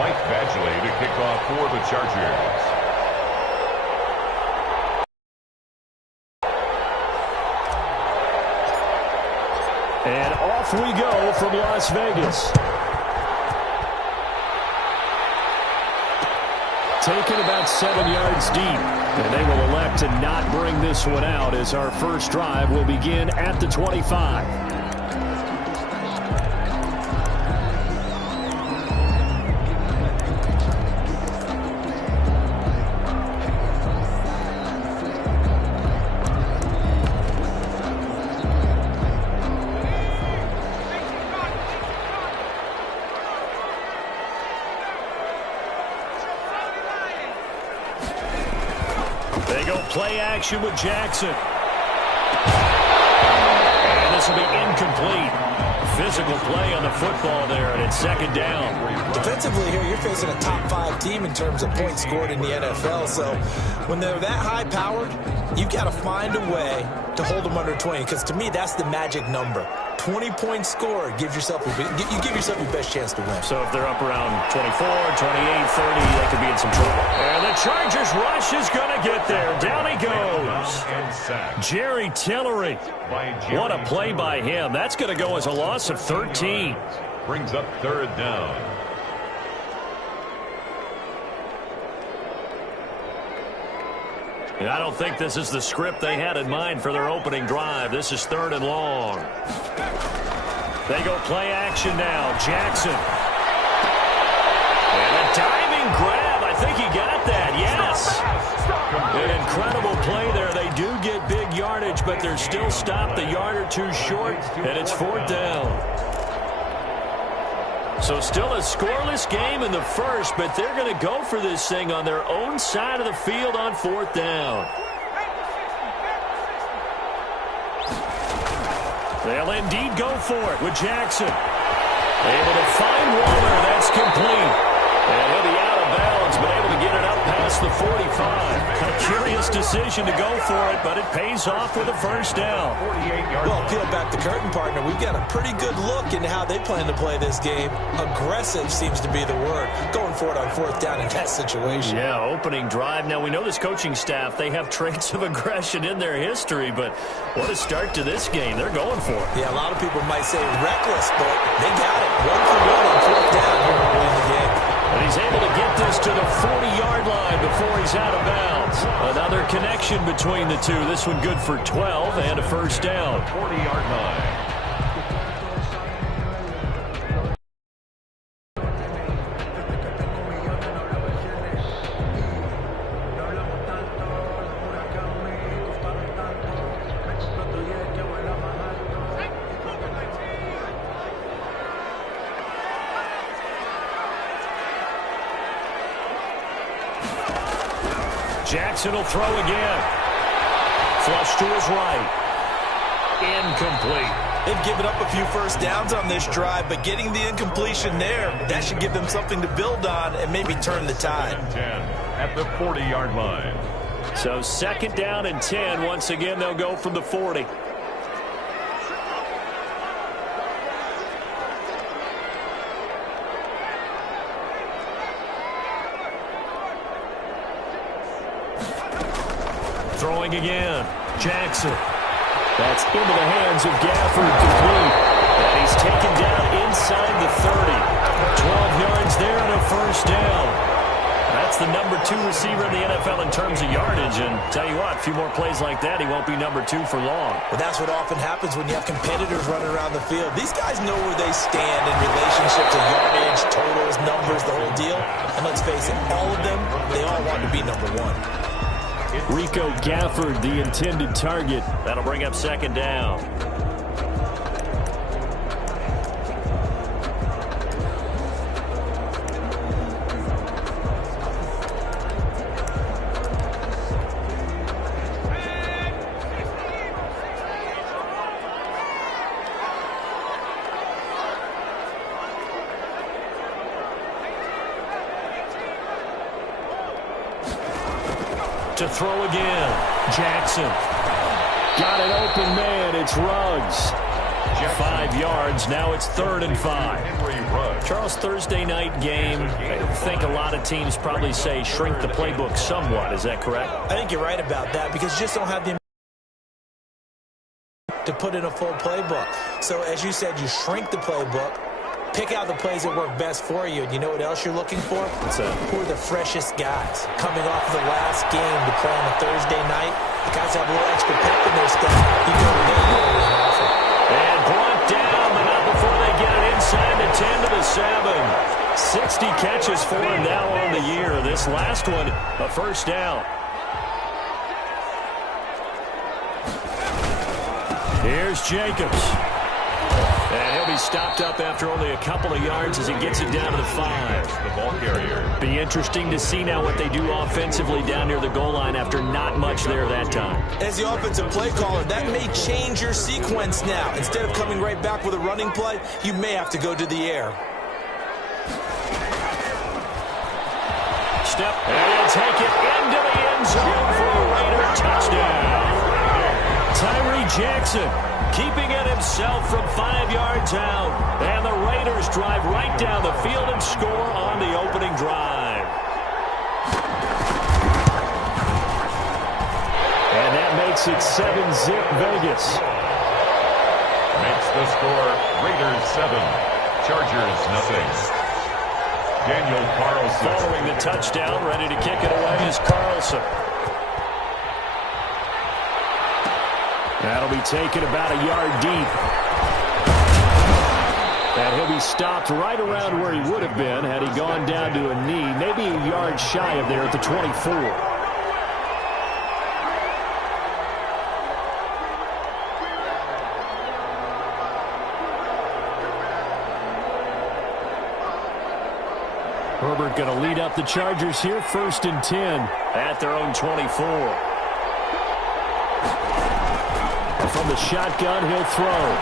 To kick off for the Chargers. And off we go from Las Vegas. Taken about 7 yards deep. And they will elect to not bring this one out as our first drive will begin at the 25. They go play action with Jackson. And this will be incomplete. Physical play on the football there, and it's second down. Defensively here, you're facing a top-5 team in terms of points scored in the NFL. So when they're that high-powered, you've got to find a way to hold them under 20. Because to me, that's the magic number. 20 points scored gives yourself you give yourself your best chance to win. So if they're up around 24, 28, 30, they could be in some trouble. And the Chargers rush is going to get there. Down he goes. Jerry Tillery. What a play by him. That's going to go as a loss of 13. Brings up third down. I don't think this is the script they had in mind for their opening drive. This is third and long. They go play action now. Jackson. And a diving grab. I think he got that. Yes. An incredible play there. They do get big yardage, but they're still stopped a yard or two short, and it's fourth down. So still a scoreless game in the first, but they're going to go for this thing on their own side of the field on fourth down. They'll indeed go for it with Jackson. Able to find Waller. That's complete. And he'll be out of bounds, but able to get it up past the 45. A curious decision to go for it, but it pays off with a first down. Well, peel back the curtain, partner. We've got a pretty good look into how they plan to play this game. Aggressive seems to be the word. Going for it on fourth down in that situation. Yeah, opening drive. Now, we know this coaching staff, they have traits of aggression in their history, but what a start to this game. They're going for it. Yeah, a lot of people might say reckless, but they got it. 1 for 1 on fourth down here early in the game. And he's able to get this to the 40-yard line before he's out of bounds. Another connection between the two. This one good for 12 and a first down. 40-yard line. Jackson will throw again. Flush to his right. Incomplete. They've given up a few first downs on this drive, but getting the incompletion there, that should give them something to build on and maybe turn the tide. 10 at the 40-yard line. So second down and 10. Once again, they'll go from the 40. Throwing again. Jackson. That's into the hands of Gafford, complete. And he's taken down inside the 30. 12 yards there and a first down. That's the number 2 receiver in the NFL in terms of yardage. And tell you what, a few more plays like that, he won't be number 2 for long. Well, that's what often happens when you have competitors running around the field. These guys know where they stand in relationship to yardage, totals, numbers, the whole deal. And let's face it, all of them, they all want to be number 1. Rico Gafford, the intended target. That'll bring up second down. To throw again. Jackson. Got an open man. It's Ruggs. 5 yards. Now it's 3rd and 5. Charles, Thursday night game, I think a lot of teams probably say shrink the playbook somewhat. Is that correct? I think you're right about that because you just don't have the to put in a full playbook. So as you said, you shrink the playbook, pick out the plays that work best for you. And you know what else you're looking for? Who are the freshest guys coming off of the last game to play on a Thursday night? The guys have a little extra pep in their step. You go to them more than often. And brought down, but not before they get it inside the 10 to the 7. 60 catches for him now on the year. This last one, a first down. Here's Jacobs. And he'll be stopped up after only a couple of yards as he gets it down to the 5. The ball carrier. Be interesting to see now what they do offensively down near the goal line after not much there that time. As the offensive play caller, that may change your sequence now. Instead of coming right back with a running play, you may have to go to the air. Step, and he'll take it into the end zone for a Raider touchdown. Tyree Jackson keeping it himself from 5 yards out. And the Raiders drive right down the field and score on the opening drive. And that makes it 7-zip Vegas. Makes the score Raiders 7, Chargers nothing. Daniel Carlson. Following the touchdown, ready to kick it away is Carlson. That'll be taken about a yard deep. And he'll be stopped right around where he would have been had he gone down to a knee, maybe a yard shy of there at the 24. Herbert going to lead up the Chargers here, 1st and 10 at their own 24. From the shotgun, he'll throw.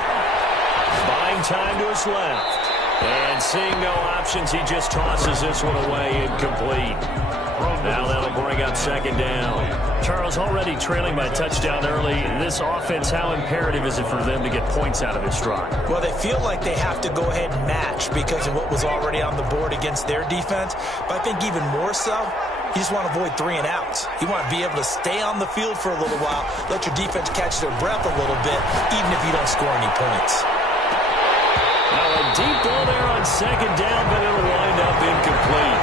Buying time to his left. And seeing no options, he just tosses this one away, incomplete. Now that'll bring up 2nd down. Charles, already trailing by a touchdown early. This offense, how imperative is it for them to get points out of this drive? Well, they feel like they have to go ahead and match because of what was already on the board against their defense. But I think even more so, you just want to avoid 3 and outs. You want to be able to stay on the field for a little while, let your defense catch their breath a little bit, even if you don't score any points. Now a deep ball there on 2nd down, but it'll wind up incomplete.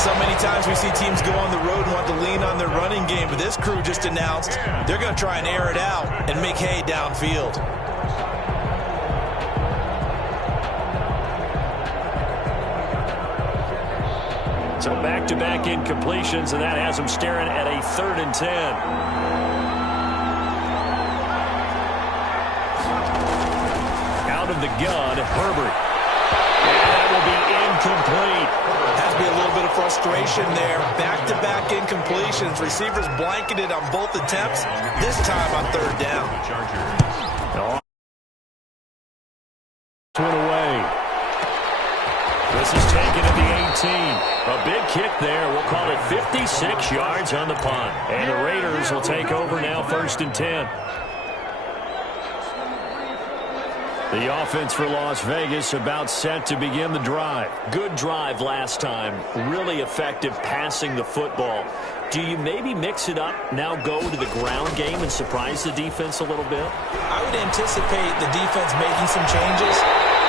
So many times we see teams go on the road and want to lean on their running game, but this crew just announced they're going to try and air it out and make hay downfield. So back-to-back incompletions, and that has them staring at a 3rd and 10. Out of the gun, Herbert. And that will be incomplete. Has to be a little bit of frustration there. Back-to-back incompletions. Receivers blanketed on both attempts, this time on 3rd down. One away. This is taken at the 18. A big kick there. We'll call it 56 yards on the punt. And the Raiders will take over now, 1st and 10. The offense for Las Vegas about set to begin the drive. Good drive last time. Really effective passing the football. Do you maybe mix it up, now go to the ground game and surprise the defense a little bit? I would anticipate the defense making some changes,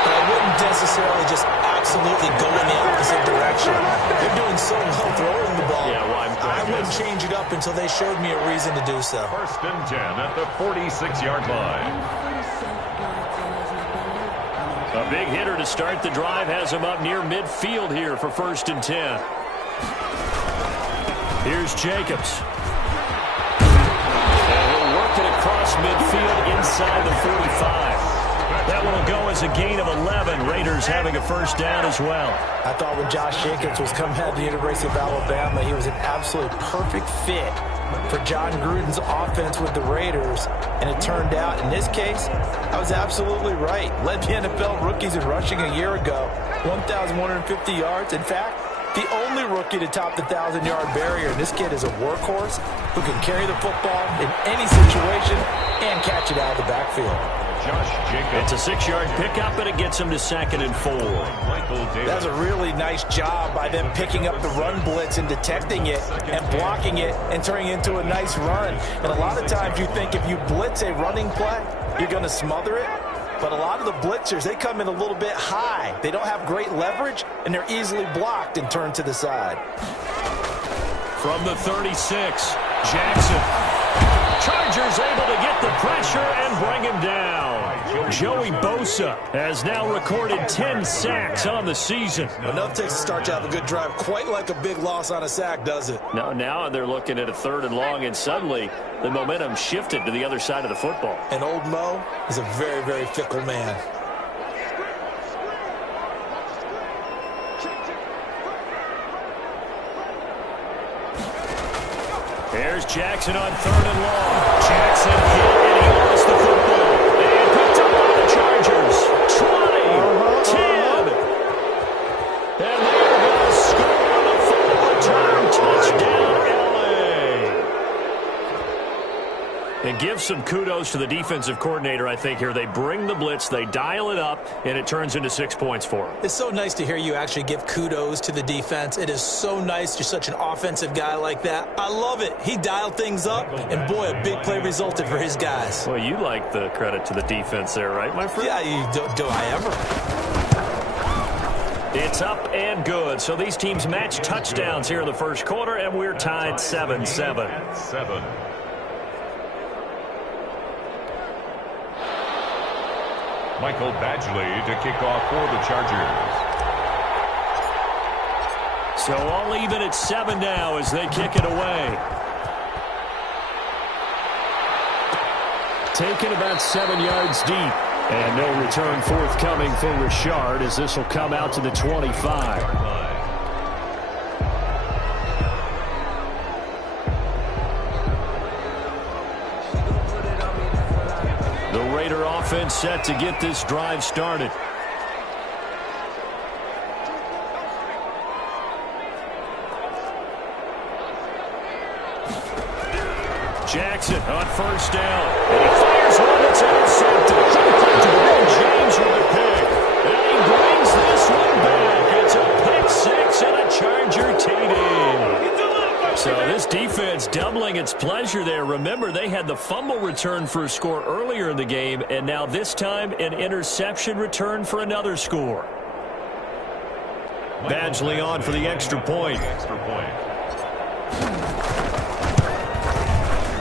but I wouldn't necessarily just absolutely go in the opposite direction. They're doing so well throwing the ball. Yeah, well, I wouldn't change it up until they showed me a reason to do so. 1st and 10 at the 46-yard line. A big hitter to start the drive has him up near midfield here for 1st and 10. Here's Jacobs. And he'll work it across midfield inside the 45. That one will go as a gain of 11. Raiders having a 1st down as well. I thought when Josh Jacobs was coming out of the University of Alabama, he was an absolute perfect fit for John Gruden's offense with the Raiders. And it turned out, in this case, I was absolutely right. Led the NFL rookies in rushing a year ago. 1,150 yards. In fact, the only rookie to top the 1,000-yard barrier. This kid is a workhorse who can carry the football in any situation and catch it out of the backfield. It's a 6-yard pickup, and it gents him to 2nd and 4. That's a really nice job by them picking up the run blitz and detecting it and blocking it and turning it into a nice run. And a lot of times you think if you blitz a running play, you're going to smother it. But a lot of the blitzers, they come in a little bit high. They don't have great leverage, and they're easily blocked and turned to the side. From the 36, Jackson. Chargers able to get the pressure and bring him down. Joey Bosa has now recorded 10 sacks on the season. Enough takes to start to have a good drive. Quite like a big loss on a sack, does it? Now they're looking at a 3rd and long, and suddenly the momentum shifted to the other side of the football. And old Mo is a very, very fickle man. Here's Jackson on 3rd and long. Jackson hit, and he lost the football. And picked up by the Chargers. 20, 10. And they're going to score on the fumble return. Touchdown, LA. And give some kudos to the defensive coordinator, I think, here. They bring the blitz, they dial it up, and it turns into 6 points for them. It's so nice to hear you actually give kudos to the defense. It is so nice. You're such an offensive guy like that. I love it. He dialed things up, and boy, a big play resulted for his guys. Well, you like the credit to the defense there, right, my friend? Yeah, do I ever? It's up and good. So these teams match touchdowns here in the first quarter, and we're tied 7-7. Michael Badgley to kick off for the Chargers. So all even at 7 now as they kick it away. Taken about 7 yards deep. And no return forthcoming for Richard as this will come out to the 25. The Raider offense set to get this drive started. Jackson on 1st down. And he fires one that's intercepted. James with a pick. And he brings this one back. It's a pick 6 and a Charger TD. So this defense doubling its pleasure there. Remember, they had the fumble return for a score earlier in the game, and now this time an interception return for another score. Badgley on for the extra point.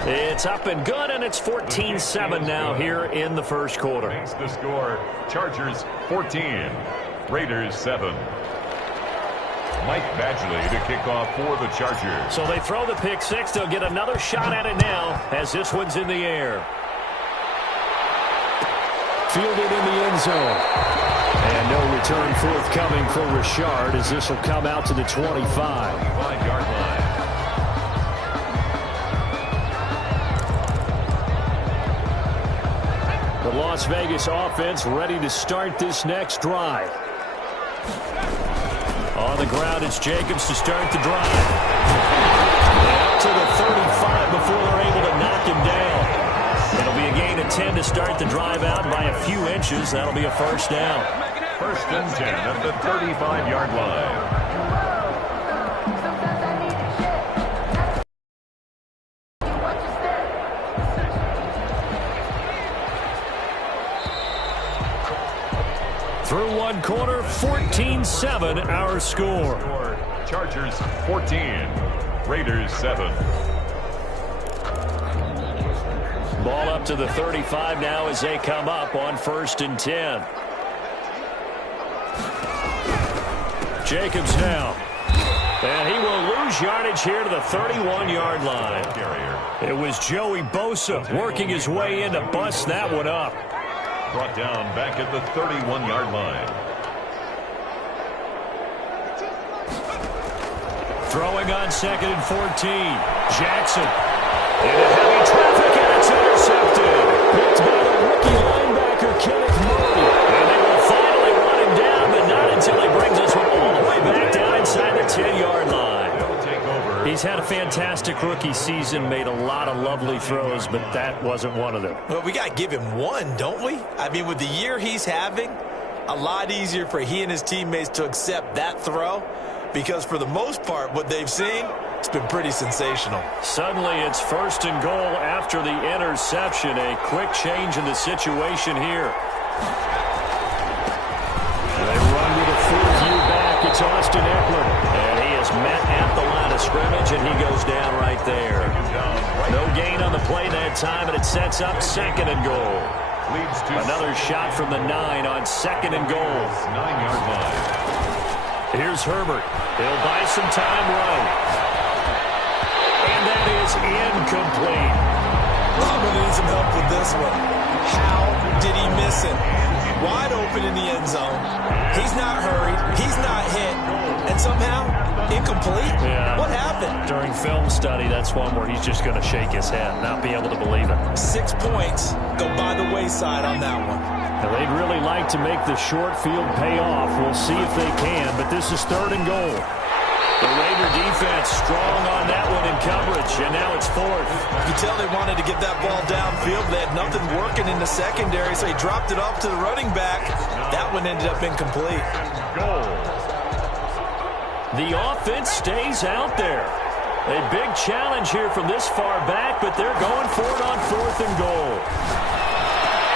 It's up and good, and it's 14-7 now here in the first quarter. Makes the score. Chargers 14, Raiders 7. Mike Badgley to kick off for the Chargers. So they throw the pick 6. They'll get another shot at it now as this one's in the air. Fielded in the end zone. And no return forthcoming for Richard as this will come out to the 25. 5-yard line. The Las Vegas offense ready to start this next drive. On the ground, it's Jacobs to start the drive. Out to the 35 before they're able to knock him down. It'll be a gain of 10 to start the drive out by a few inches. That'll be a 1st down. 1st and 10 at the 35-yard line. Through one quarter, 14-7 our score. Chargers 14, Raiders 7. Ball up to the 35 now as they come up on 1st and 10. Jacobs now. And he will lose yardage here to the 31-yard line. It was Joey Bosa working his way in to bust that one up. Brought down back at the 31-yard line. Throwing on 2nd and 14. Jackson. Into heavy traffic, and it's intercepted. Picked by the rookie linebacker, Kenneth Murray. And they will finally run him down, but not until he brings this one all the way back down inside the 10-yard line. He he's had a fantastic rookie season, made a lot of lovely throws, but that wasn't one of them. Well, we got to give him one, don't we? I mean, with the year he's having, a lot easier for he and his teammates to accept that throw, because for the most part, what they've seen, it's been pretty sensational. Suddenly, it's 1st and goal after the interception. A quick change in the situation here. They run with a full view back. It's Austin Eckler. And he is met at the line of scrimmage, and he goes down right there. No gain on the play that time, and it sets up 2nd and goal. Another shot from the 9 on 2nd and goal. 9-yard line. Here's Herbert. He'll buy some time right. And that is incomplete. I'm going to need some help with this one. How did he miss it? Wide open in the end zone. He's not hurried. He's not hit. And somehow, incomplete? Yeah. What happened? During film study, that's one where he's just going to shake his head, not be able to believe it. 6 points go by the wayside on that one. Now, they'd really like to make the short field pay off. We'll see if they can, but this is 3rd and goal. The Raider defense strong on that one in coverage, and now it's 4th. You tell they wanted to get that ball downfield. They had nothing working in the secondary, so he dropped it off to the running back. That one ended up incomplete. Goal. The offense stays out there. A big challenge here from this far back, but they're going for it on 4th and goal.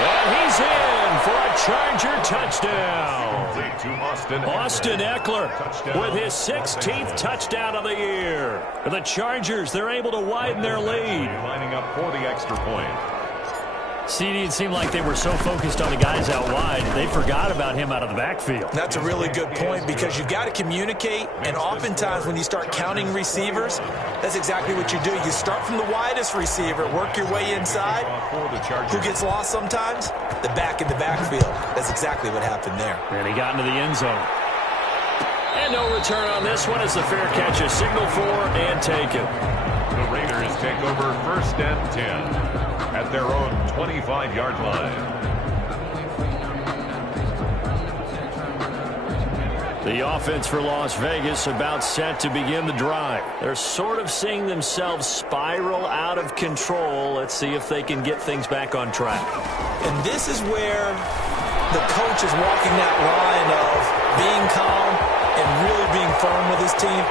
And he's in for a Charger touchdown. Austin Eckler with his 16th touchdown of the year. The Chargers, they're able to widen their lead. Lining up for the extra point. CD, it seemed like they were so focused on the guys out wide, they forgot about him out of the backfield. That's a really good point, because you've got to communicate, and oftentimes when you start counting receivers, that's exactly what you do. You start from the widest receiver, work your way inside. Who gets lost sometimes? The back in the backfield. That's exactly what happened there. And he got into the end zone. And no return on this one as the fair catch is signaled for and taken. The Raiders take over 1st and 10 at their own 25-yard line. The offense for Las Vegas about set to begin the drive. They're sort of seeing themselves spiral out of control. Let's see if they can get things back on track. And this is where the coach is walking that line of being calm and really being firm with his team.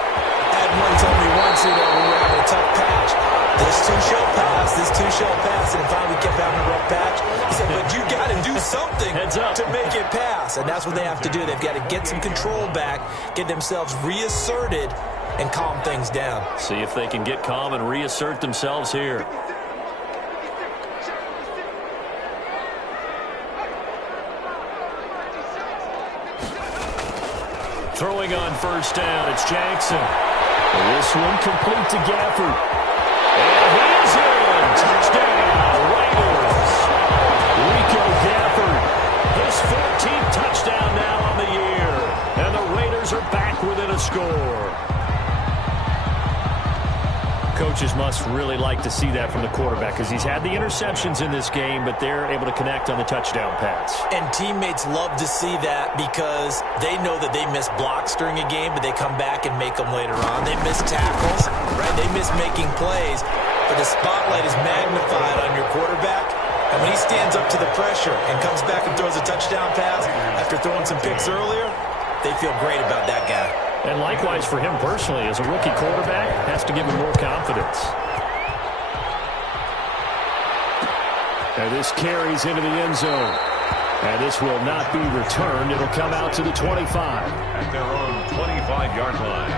Had one told me once, we were having a tough patch. This too shall pass, this too shall pass, and finally we kept having a rough patch. He said, but you got to do something to make it pass, and that's what they have to do. They've got to get some control back, get themselves reasserted, and calm things down. See if they can get calm and reassert themselves here. Throwing on 1st down, it's Jackson. This one complete to Gafford. And he's in. Touchdown, Raiders. Rico Gafford, his 14th touchdown now on the year. And the Raiders are back within a score. Coaches must really like to see that from the quarterback, because he's had the interceptions in this game, but they're able to connect on the touchdown pass. And teammates love to see that, because they know that they miss blocks during a game, but they come back and make them later on. They miss tackles, right? They miss making plays, but the spotlight is magnified on your quarterback. And when he stands up to the pressure and comes back and throws a touchdown pass after throwing some picks earlier, they feel great about that guy. And likewise for him personally, as a rookie quarterback, has to give him more confidence. And this carries into the end zone. And this will not be returned. It'll come out to the 25. At their own 25-yard line.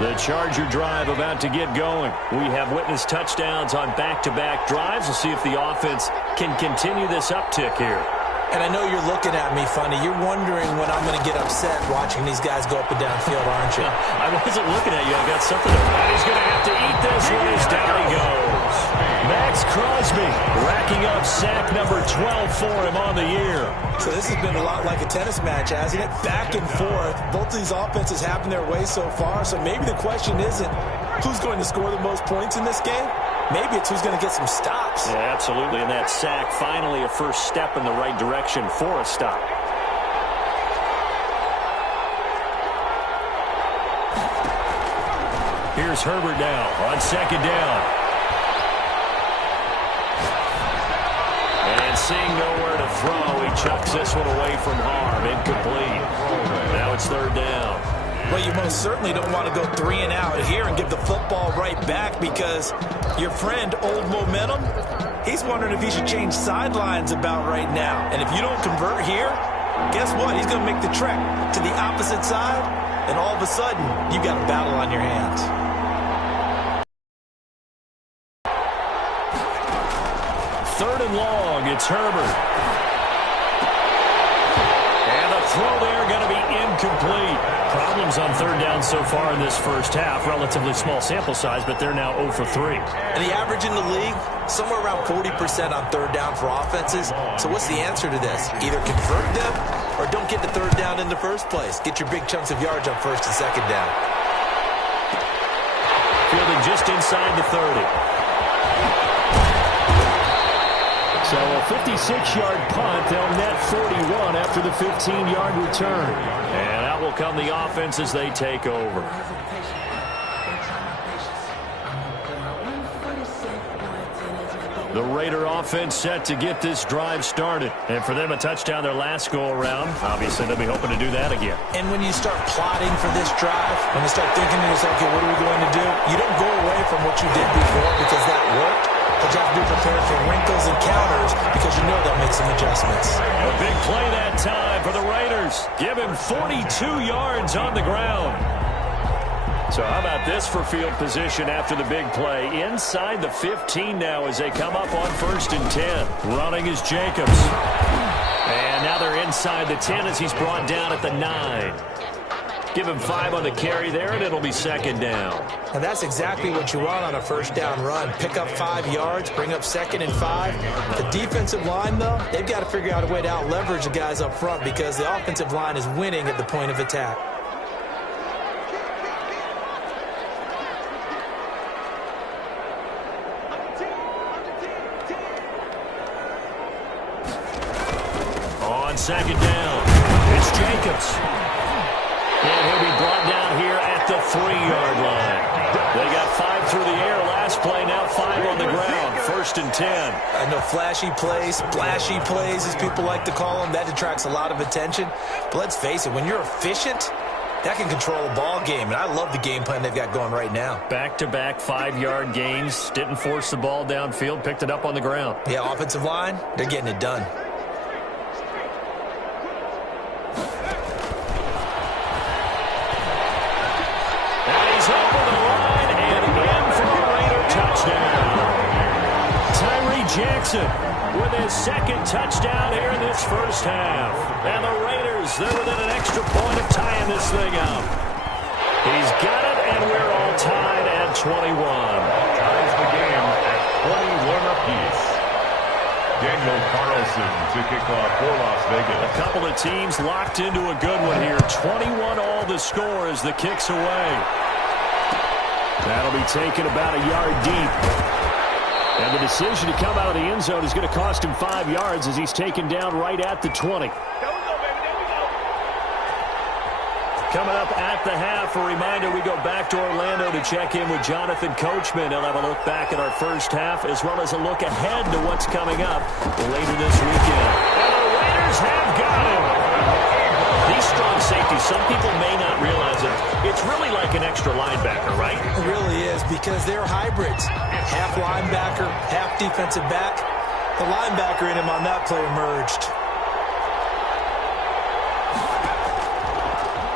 The Charger drive about to get going. We have witnessed touchdowns on back-to-back drives. We'll see if the offense can continue this uptick here. And I know you're looking at me funny. You're wondering when I'm going to get upset watching these guys go up and down field, aren't you? I wasn't looking at you. I got something to... And he's going to have to eat this one as down he goes. Max Crosby racking up sack number 12 for him on the year. So this has been a lot like a tennis match, hasn't it? Back and forth. Both of these offenses having their way so far. So maybe the question isn't who's going to score the most points in this game. Maybe it's who's going to get some stops. Yeah, absolutely. And that sack, finally a first step in the right direction for a stop. Here's Herbert now on second down. And seeing nowhere to throw, he chucks this one away from harm. Incomplete. Now it's third down. Well, you most certainly don't want to go 3 and out here and give the football right back, because your friend, Old Momentum, he's wondering if he should change sidelines about right now. And if you don't convert here, guess what? He's going to make the trek to the opposite side, and all of a sudden, you got a battle on your hands. Third and long, it's Herbert. And the throw there going to be incomplete. Problems on third down so far in this first half. Relatively small sample size, but they're now 0 for 3. And the average in the league, somewhere around 40% on third down for offenses. So what's the answer to this? Either convert them or don't get the third down in the first place. Get your big chunks of yards on first and second down. Fielding just inside the 30. So a 56-yard punt. They'll net 41 after the 15-yard return. And out will come the offense as they take over. The Raider offense set to get this drive started. And for them, a touchdown their last go-around. Obviously, they'll be hoping to do that again. And when you start plotting for this drive, when you start thinking to yourself, okay, what are we going to do? You don't go away from what you did before because that worked. But you have to be prepared for wrinkles and counters because you know they'll make some adjustments. A big play that time for the Raiders. Give him 42 yards on the ground. So how about this for field position after the big play? Inside the 15 now as they come up on 1st and 10. Running is Jacobs. And now they're inside the 10 as he's brought down at the 9. Give him 5 on the carry there, and it'll be second down. And that's exactly what you want on a first down run. Pick up 5 yards, bring up 2nd and 5. The defensive line, though, they've got to figure out a way to out-leverage the guys up front because the offensive line is winning at the point of attack. On second down, it's Jacobs. And he'll be brought down here at the 3-yard line. They got 5 through the air last play, now 5 on the ground. 1st and 10. I know flashy plays, splashy plays, as people like to call them, that attracts a lot of attention. But let's face it, when you're efficient, that can control a ball game. And I love the game plan they've got going right now. Back-to-back 5-yard gains. Didn't force the ball downfield, picked it up on the ground. Yeah, offensive line, they're getting it done. Jackson with his 2nd touchdown here in this first half. And the Raiders, they're within an extra point of tying this thing up. He's got it, and we're all tied at 21. Ties the game at 21 apiece. Daniel Carlson to kick off for Las Vegas. A couple of teams locked into a good one here. 21 all the score as the kick's away. That'll be taken about a yard deep. And the decision to come out of the end zone is going to cost him 5 yards as he's taken down right at the 20. Coming up at the half, a reminder, we go back to Orlando to check in with Jonathan Coachman. He'll have a look back at our first half as well as a look ahead to what's coming up later this weekend. And the Raiders have got him. These strong safeties, some people may not realize it. It's really like an extra linebacker, right? It really is because they're hybrids. Half linebacker, half defensive back. The linebacker in him on that play emerged.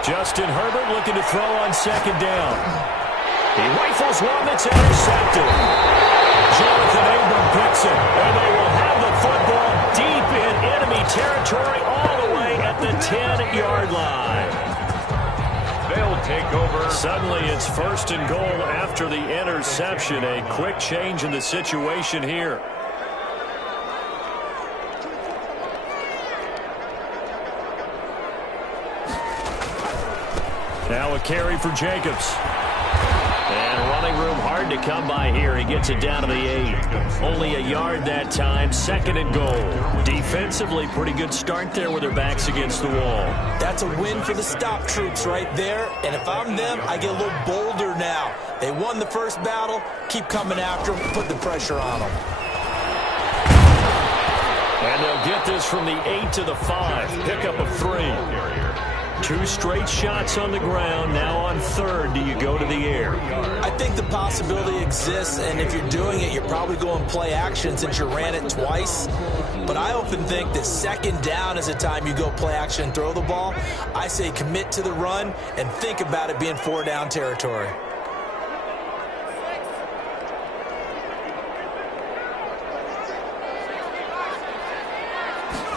Justin Herbert looking to throw on second down. He rifles one that's intercepted. Jonathan Abram picks it, and they will have the football deep in enemy territory all the way at the 10-yard line. They'll take over. Suddenly it's 1st and goal after the interception. A quick change in the situation here. Now a carry for Jacobs. And running running room hard to come by here. He gets it down to the 8. Only a yard that time. 2nd and goal. Defensively, pretty good start there with their backs against the wall. That's a win for the stop troops right there. And if I'm them, I get a little bolder now. They won the first battle. Keep coming after them. Put the pressure on them. And they'll get this from the 8 to the 5. Pickup of 3. 2 straight shots on the ground. Now on 3rd, do you go to the air? I think the possibility exists, and if you're doing it, you're probably going play action since you ran it twice. But I often think that 2nd down is the time you go play action and throw the ball. I say commit to the run and think about it being 4-down territory.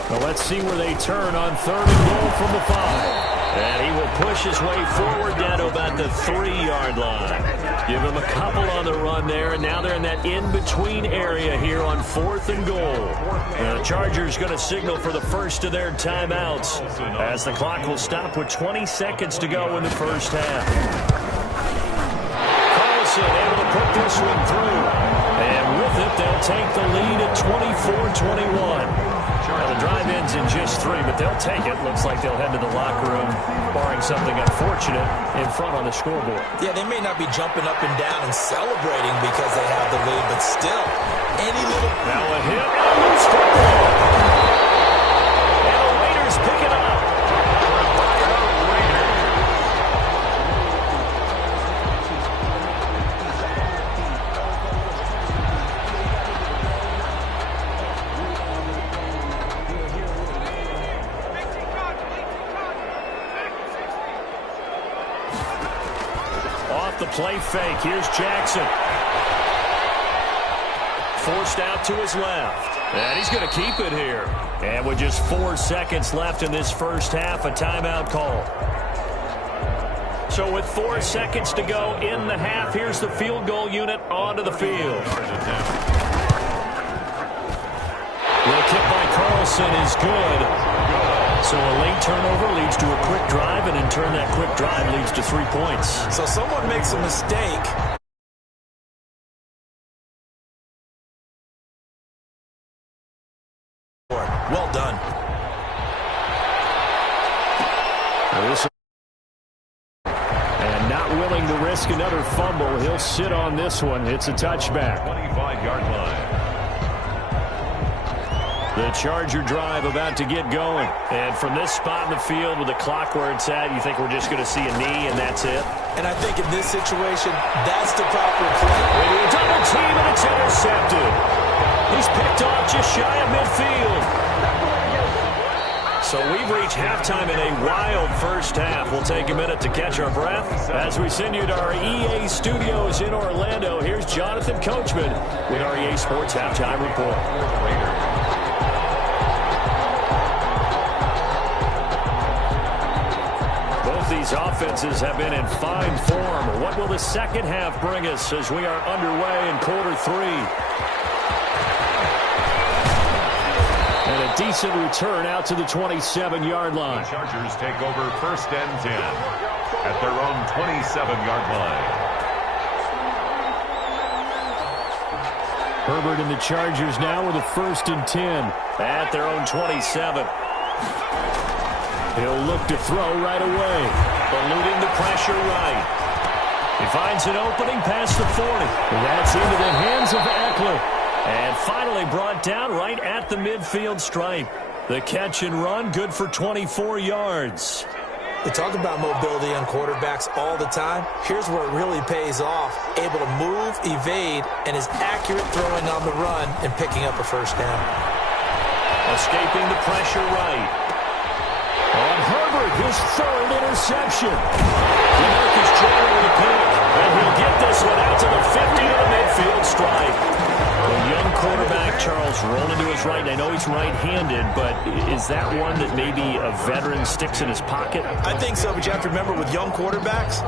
Well, let's see where they turn on 3rd and goal from the 5. And he will push his way forward down to about the 3-yard line. Give him a couple on the run there, and now they're in that in-between area here on 4th and goal. And the Chargers going to signal for the first of their timeouts as the clock will stop with 20 seconds to go in the first half. Carlson able to put this one through. And with it, they'll take the lead at 24-21. Now the drive ends in just 3, but they'll take it. Looks like they'll head to the locker room, barring something unfortunate, in front on the scoreboard. Yeah, they may not be jumping up and down and celebrating because they have the lead, but still, any little... Now a hit, and a loose football. And the Raiders pick it up. The play fake. Here's Jackson. Forced out to his left. And he's going to keep it here. And with just 4 seconds left in this first half, a timeout call. So with 4 seconds to go in the half, here's the field goal unit onto the field. The kick by Carlson is good. So a late turnover leads to a quick drive, and in turn that quick drive leads to 3 points. So someone makes a mistake. Well done. And not willing to risk another fumble. He'll sit on this one. It's a touchback. 25-yard line. The Charger drive about to get going. And from this spot in the field with the clock where it's at, you think we're just going to see a knee and that's it? And I think in this situation, that's the proper play. They do a double team and it's intercepted. He's picked off just shy of midfield. So we've reached halftime in a wild first half. We'll take a minute to catch our breath as we send you to our EA studios in Orlando. Here's Jonathan Coachman with our EA Sports Halftime Report. These offenses have been in fine form. What will the second half bring us as we are underway in quarter 3? And a decent return out to the 27-yard line. The Chargers take over 1st and 10 at their own 27-yard line. Herbert and the Chargers now with a 1st and 10 at their own 27. He'll look to throw right away. Eluding the pressure right. He finds an opening past the 40. That's into the hands of Eckler. And finally brought down right at the midfield stripe. The catch and run, good for 24 yards. They talk about mobility on quarterbacks all the time. Here's where it really pays off. Able to move, evade, and is accurate throwing on the run and picking up a 1st down. Escaping the pressure right. On Herbert, his 3rd interception. Demarcus Joyner with a pick. And he'll get this one out to the 50 to the midfield stripe. The young quarterback, Charles, rolling to his right. And I know he's right-handed, but is that one that maybe a veteran sticks in his pocket? I think so, but you have to remember with young quarterbacks,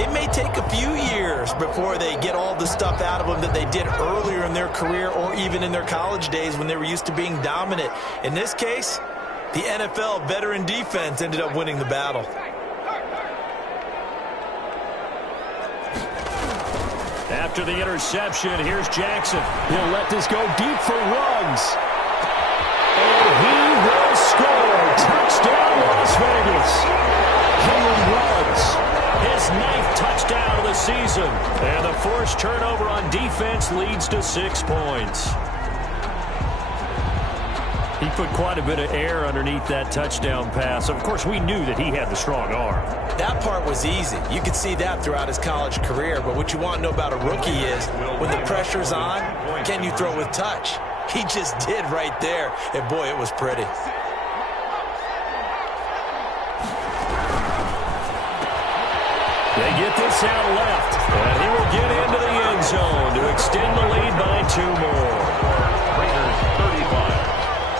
it may take a few years before they get all the stuff out of them that they did earlier in their career or even in their college days when they were used to being dominant. In this case, the NFL veteran defense ended up winning the battle. After the interception, here's Jackson. He'll let this go deep for Ruggs. And he will score. Touchdown, Las Vegas. Henry Ruggs, his 9th touchdown of the season. And the forced turnover on defense leads to 6 points. He put quite a bit of air underneath that touchdown pass. Of course, we knew that he had the strong arm. That part was easy. You could see that throughout his college career. But what you want to know about a rookie is when the pressure's on, can you throw with touch? He just did right there. And, boy, it was pretty. They get this out left. And he will get into the end zone to extend the lead by 2 more. Raiders 35.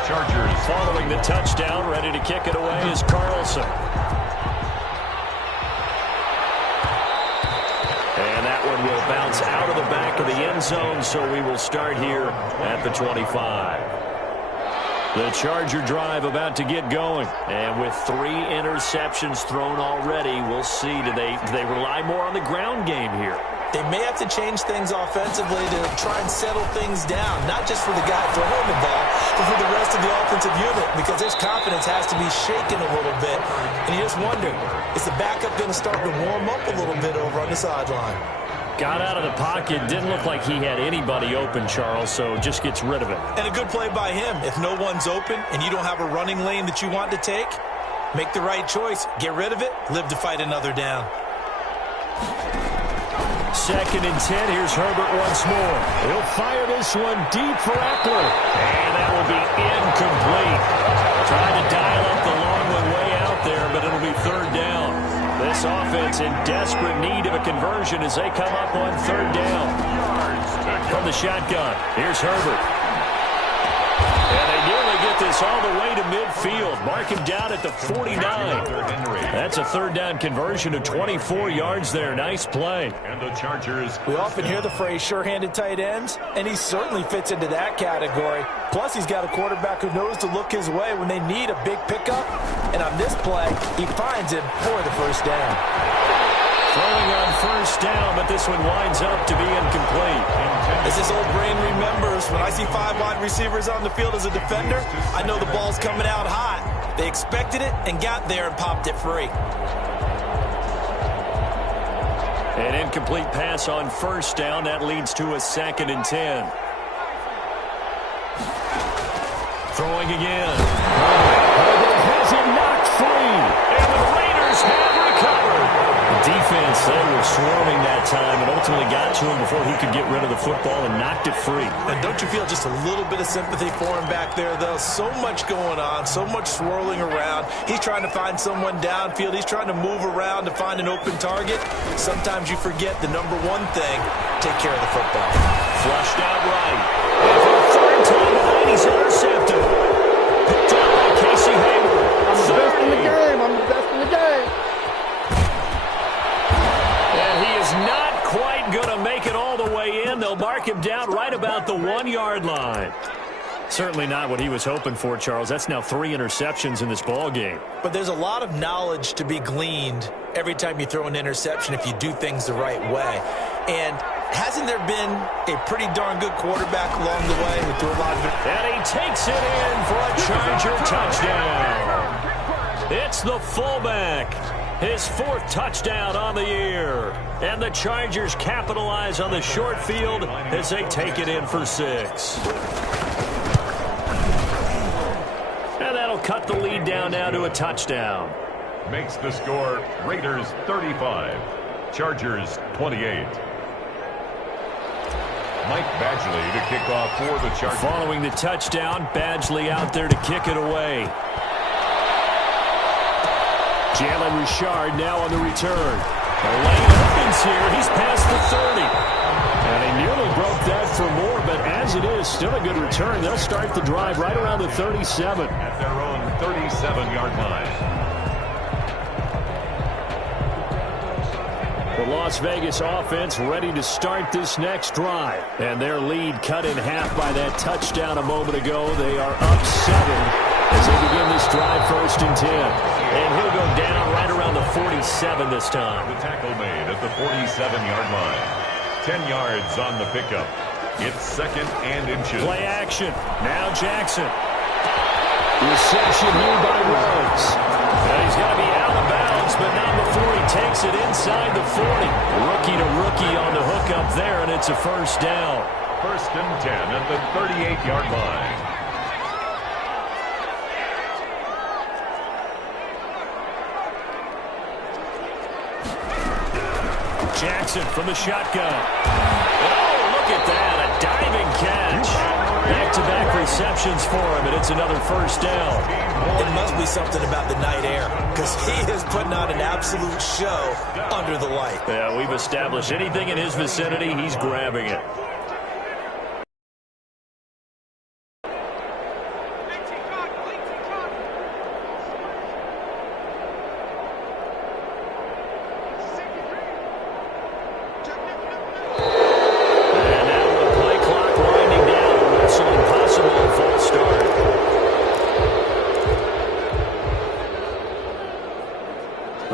Chargers following the touchdown, ready to kick it away is Carlson. And that one will bounce out of the back of the end zone, so we will start here at the 25. The Charger drive about to get going. And with 3 interceptions thrown already, we'll see. Do they rely more on the ground game here? They may have to change things offensively to try and settle things down, not just for the guy throwing the ball, but for the rest of the offensive unit, because his confidence has to be shaken a little bit. And you just wonder, is the backup going to start to warm up a little bit over on the sideline? Got out of the pocket. Didn't look like he had anybody open, Charles, so just gets rid of it. And a good play by him. If no one's open and you don't have a running lane that you want to take, make the right choice. Get rid of it. Live to fight another down. 2nd and 10. Here's Herbert once more. He'll fire this one deep for Eckler. And that will be incomplete. Trying to dial up the long one way out there, but it'll be 3rd down. This offense in desperate need of a conversion as they come up on 3rd down. From the shotgun, here's Herbert. And they nearly get this all the way to midfield. Mark him down at the 49. That's a 3rd down conversion of 24 yards there. Nice play. and the Chargers. We often hear the phrase sure-handed tight ends, and he certainly fits into that category. Plus, he's got a quarterback who knows to look his way when they need a big pickup. And on this play, he finds him for the 1st down. Throwing on 1st down, but this one winds up to be incomplete. As this old brain remembers, when I see 5 wide receivers on the field as a defender, I know the ball's coming out hot. They expected it and got there and popped it free. An incomplete pass on 1st down. That leads to a 2nd and 10. Throwing again. Herbert has it knocked free. And the Raiders have recovered. The defense, they were swarming that time and ultimately got to him before he could get rid of the football and knocked it free. And don't you feel just a little bit of sympathy for him back there, though? So much going on, so much swirling around. He's trying to find someone downfield. He's trying to move around to find an open target. Sometimes you forget the number one thing, take care of the football. Flushed out right. And for the 3rd time tonight, he's intercepted. Picked up by Casey Hayward. I'm the best in the game. I'm the best in the game. And he is not quite going to make it all the way in. They'll mark him down right about the 1-yard line. Certainly not what he was hoping for, Charles. That's now 3 interceptions in this ball game. But there's a lot of knowledge to be gleaned every time you throw an interception if you do things the right way. And hasn't there been a pretty darn good quarterback along the way who threw a lot of it? And he takes it in for a Charger touchdown. It's the fullback. His 4th touchdown on the year. And the Chargers capitalize on the short field as they take it in for 6. And that'll cut the lead down now to a touchdown. Makes the score Raiders 35, Chargers 28. Mike Badgley to kick off for the Chargers. Following the touchdown, Badgley out there to kick it away. Jalen Richard now on the return. The lane opens here. He's past the 30. And he nearly broke that for more, but as it is, still a good return. They'll start the drive right around the 37. At their own 37-yard line. The Las Vegas offense ready to start this next drive. And their lead cut in half by that touchdown a moment ago. They are up 7 as they begin this drive 1st and 10. And he'll go down right around the 47 this time. The tackle made at the 47-yard line. 10 yards on the pickup. It's 2nd and inches. Play action. Now Jackson. Reception here by Rhodes. And he's got to be out of bounds, but not before he takes it inside the 40. Rookie to rookie on the hook up there, and it's a first down. 1st and 10 at the 38-yard line. Jackson from the shotgun. Oh, look at that. A diving catch. Back-to-back receptions for him, and it's another first down. It must be something about the night air, because he is putting on an absolute show under the light. Yeah, we've established anything in his vicinity, he's grabbing it.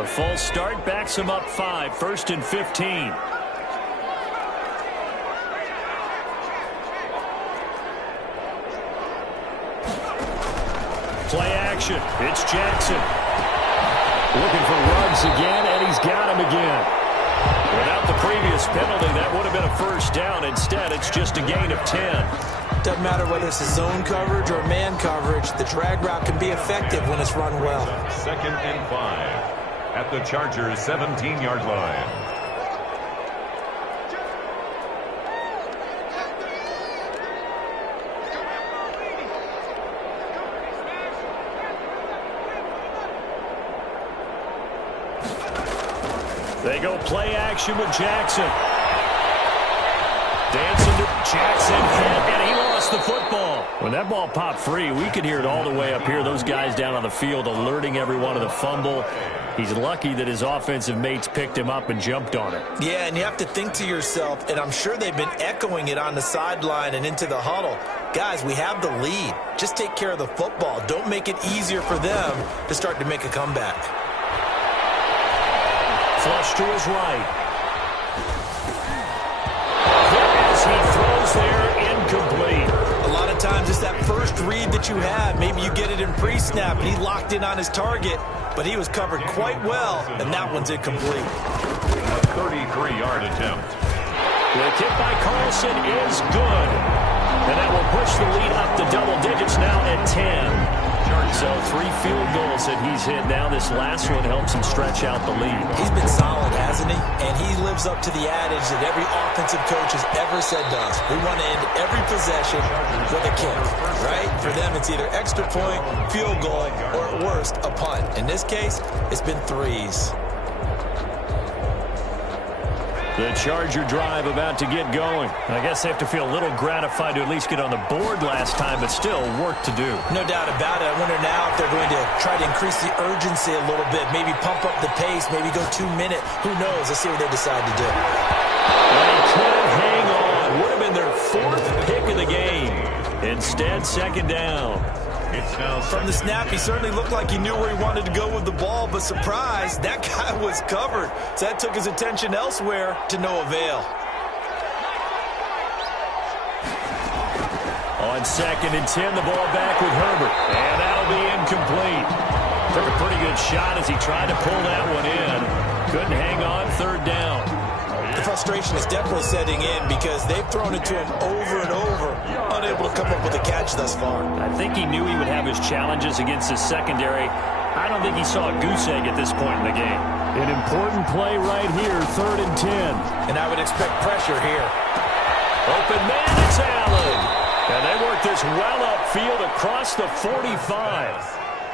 Full start backs him up 5, 1st and 15. Play action. It's Jackson. Looking for Ruggs again, and he's got him again. Without the previous penalty, that would have been a first down. Instead, it's just a gain of 10. Doesn't matter whether it's a zone coverage or man coverage, the drag route can be effective when it's run well. 2nd and 5. At the Chargers' 17-yard line. They go play action with Jackson. Dancing to Jackson, and he lost the football. When that ball popped free, we could hear it all the way up here. Those guys down on the field alerting everyone of the fumble. He's lucky that his offensive mates picked him up and jumped on it. Yeah, and you have to think to yourself, and I'm sure they've been echoing it on the sideline and into the huddle. Guys, we have the lead. Just take care of the football. Don't make it easier for them to start to make a comeback. Flush to his right. As he throws there, incomplete. A lot of times it's that first read that you have. Maybe you get it in pre-snap, and he locked in on his target. But he was covered quite well, and that one's incomplete. A 33-yard attempt. The kick by Carlson is good. And that will push the lead up to double digits now at 10. So 3 field goals that he's hit now. This last one helps him stretch out the lead. He's been solid, hasn't he? And he lives up to the adage that every offensive coach has ever said to us. We want to end every possession with a kick, right? For them, it's either extra point, field goal, or at worst, a punt. In this case, it's been 3s. The Charger drive about to get going. I guess they have to feel a little gratified to at least get on the board last time, but still work to do. No doubt about it. I wonder now if they're going to try to increase the urgency a little bit, maybe pump up the pace, maybe go 2-minute. Who knows? Let's see what they decide to do. They couldn't hang on. Would have been their 4th pick of the game. Instead, 2nd down. From the snap, he certainly looked like he knew where he wanted to go with the ball, but surprise, that guy was covered. So that took his attention elsewhere to no avail. On 2nd and 10, the ball back with Herbert. And that'll be incomplete. Took a pretty good shot as he tried to pull that one in. Couldn't hang on, 3rd down. The frustration is definitely setting in because they've thrown it to him over and over, unable to come up with a catch thus far. I think he knew he would have his challenges against his secondary. I don't think he saw a goose egg at this point in the game. An important play right here, 3rd and 10. And I would expect pressure here. Open man, it's Allen. And they work this well upfield across the 45.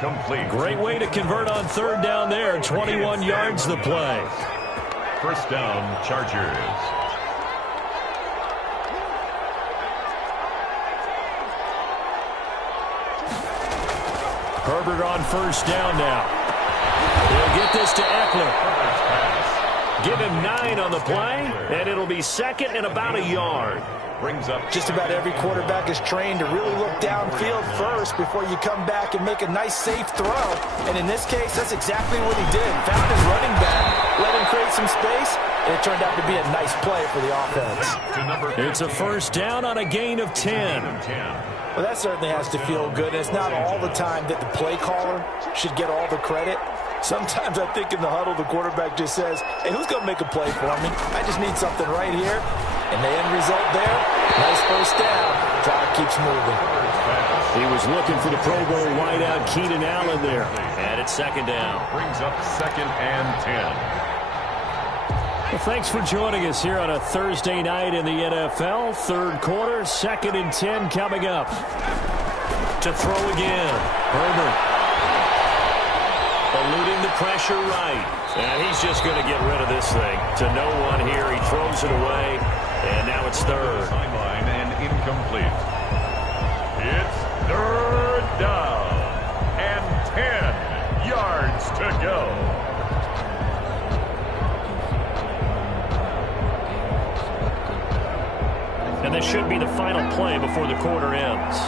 Complete. Great way to convert on 3rd down there. 21 yards the play. 1st down, Chargers. Herbert on 1st down now. He'll get this to Eckler. Give him 9 on the play, and it'll be 2nd and about a yard. Brings up Just about every quarterback is trained to really look downfield first before you come back and make a nice, safe throw. And in this case, that's exactly what he did. Found his running back, let him create some space, and it turned out to be a nice play for the offense. It's a first down on a gain of 10. Well, that certainly has to feel good. It's not all the time that the play caller should get all the credit. Sometimes I think in the huddle, the quarterback just says, hey, who's going to make a play for me? I just need something right here. And the end result there, nice first down. Drive keeps moving. He was looking for the Pro Bowl wideout Keenan Allen there. And it's second down. Brings up 2nd and 10. Well, thanks for joining us here on a Thursday night in the NFL. Third quarter, 2nd and 10 coming up. To throw again, Herbert. Eluding the pressure right. And he's just going to get rid of this thing. To no one here, he throws it away. And now it's third. Sideline and incomplete. It's third down. And 10 yards to go. And this should be the final play before the quarter ends.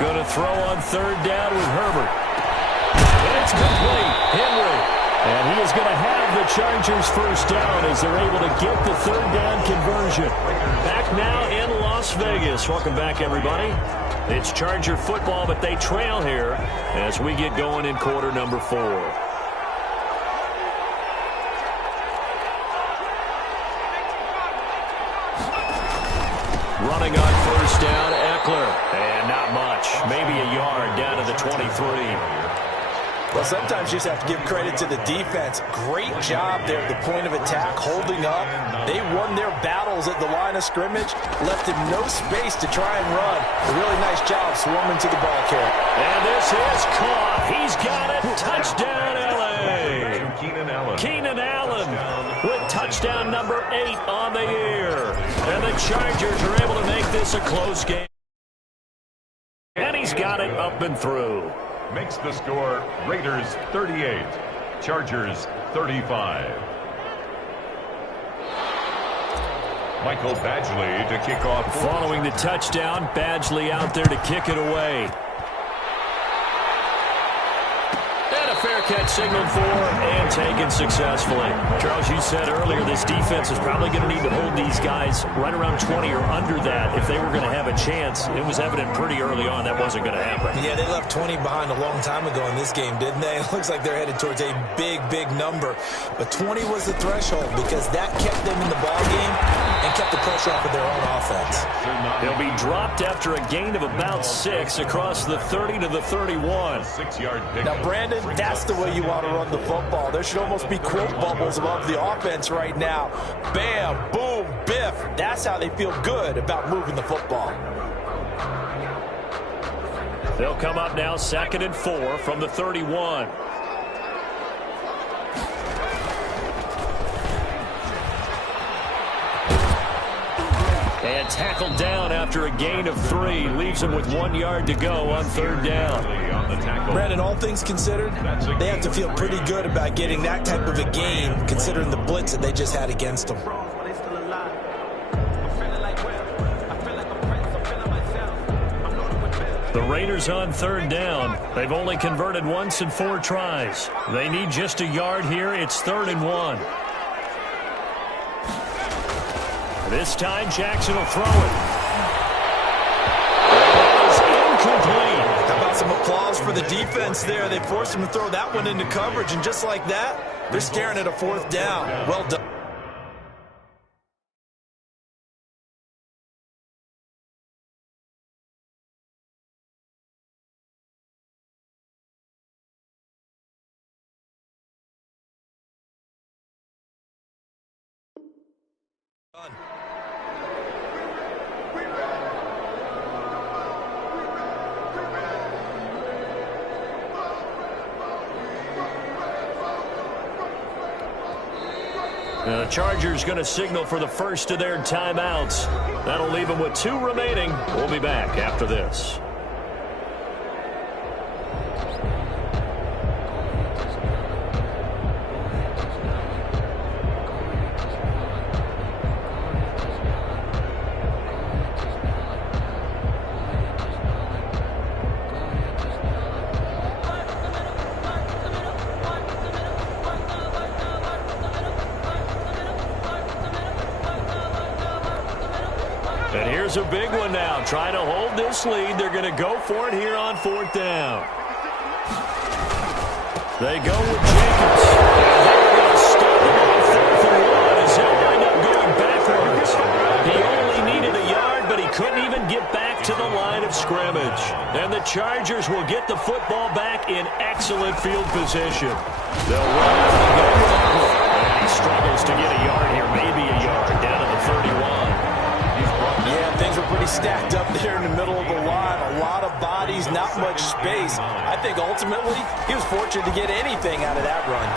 Going to throw on third down with Herbert. And it's complete. Henry. And he is going to have the Chargers first down as they're able to get the third down conversion. Back now in Las Vegas. Welcome back, everybody. It's Charger football, but they trail here as we get going in quarter number 4. Running on first down, Eckler. And not much. Maybe a yard down to the 23. Well, sometimes you just have to give credit to the defense. Great job there at the point of attack, holding up. They won their battles at the line of scrimmage, left him no space to try and run. A really nice job swarming to the ball carrier. And this is caught. He's got it. Touchdown, L.A. Keenan Allen with touchdown number 8 on the year. And the Chargers are able to make this a close game. And he's got it up and through. Makes the score Raiders 38, Chargers 35. Michael Badgley to kick off. Following the touchdown, Badgley out there to kick it away. And a fair catch signaled for and taken successfully. Charles, you said earlier this defense is probably going to need to hold these guys right around 20 or under that if they were going to have a chance. It was evident pretty early on that wasn't going to happen. Yeah, they left 20 behind a long time ago in this game, didn't they? It looks like they're headed towards a big, big number. But 20 was the threshold because that kept them in the ball game and kept the pressure off of their own offense. They'll be dropped after a gain of about 6 across the 30 to the 31. 6-yard pick. Now, Brandon, that's the way you want to run the football. There should almost be quote bubbles above the offense right now. Bam, boom, biff. That's how they feel good about moving the football. They'll come up now 2nd and 4 from the 31. And tackled down after a gain of 3. Leaves him with 1 yard to go on third down. Brandon, all things considered, they have to feel pretty good about getting that type of a gain considering the blitz that they just had against them. The Raiders on third down. They've only converted once in 4 tries. They need just a yard here. It's 3rd and 1. This time, Jackson will throw it. That is incomplete. How about some applause for the defense there? They forced him to throw that one into coverage, and just like that, they're staring at a 4th down. Well done. The Chargers going to signal for the first of their timeouts. That'll leave them with 2 remaining. We'll be back after this. There's a big one now. Trying to hold this lead. They're going to go for it here on 4th down. They go with Jacobs. They're going to stop him on 4th and 1 as he'll wind up going backwards. He only needed a yard, but he couldn't even get back to the line of scrimmage. And the Chargers will get the football back in excellent field position. They'll run out of the gun. And he struggles to get a yard here, maybe a yard, down to the 31. Yeah, things were pretty stacked up there in the middle of the line. A lot of bodies, not much space. I think ultimately he was fortunate to get anything out of that run.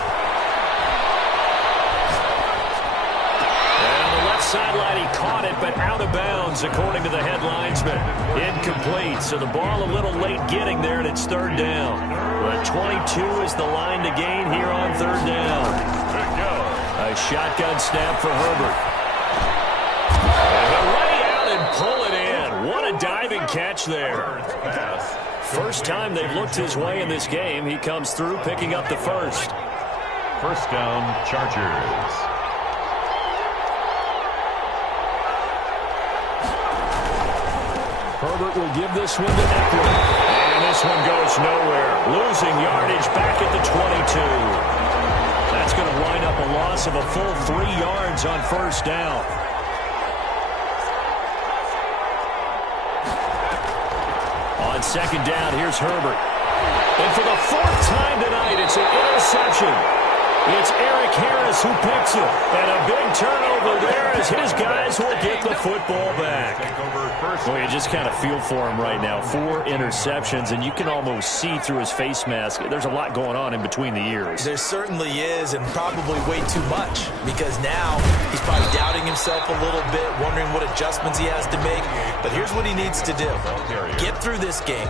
And on the left sideline, he caught it, but out of bounds, according to the head linesman. Incomplete, so the ball a little late getting there, and it's 3rd down. But 22 is the line to gain here on 3rd down. A shotgun snap for Herbert. And he'll lay out and pull it in. What a diving catch there. First time they've looked his way in this game. He comes through picking up the first. 1st down, Chargers. Herbert will give this one to Eckler. And this one goes nowhere. Losing yardage back at the 22. That's going to wind up a loss of a full 3 yards on 1st down. On 2nd down, here's Herbert. And for the 4th time tonight, it's an interception. It's Eric Harris who picks it. And a big turnover there as his guys will get the football back. Well, you just kind of feel for him right now. 4 interceptions, and you can almost see through his face mask. There's a lot going on in between the ears. There certainly is, and probably way too much, because now he's probably doubting himself a little bit, wondering what adjustments he has to make. But here's what he needs to do. Get through this game.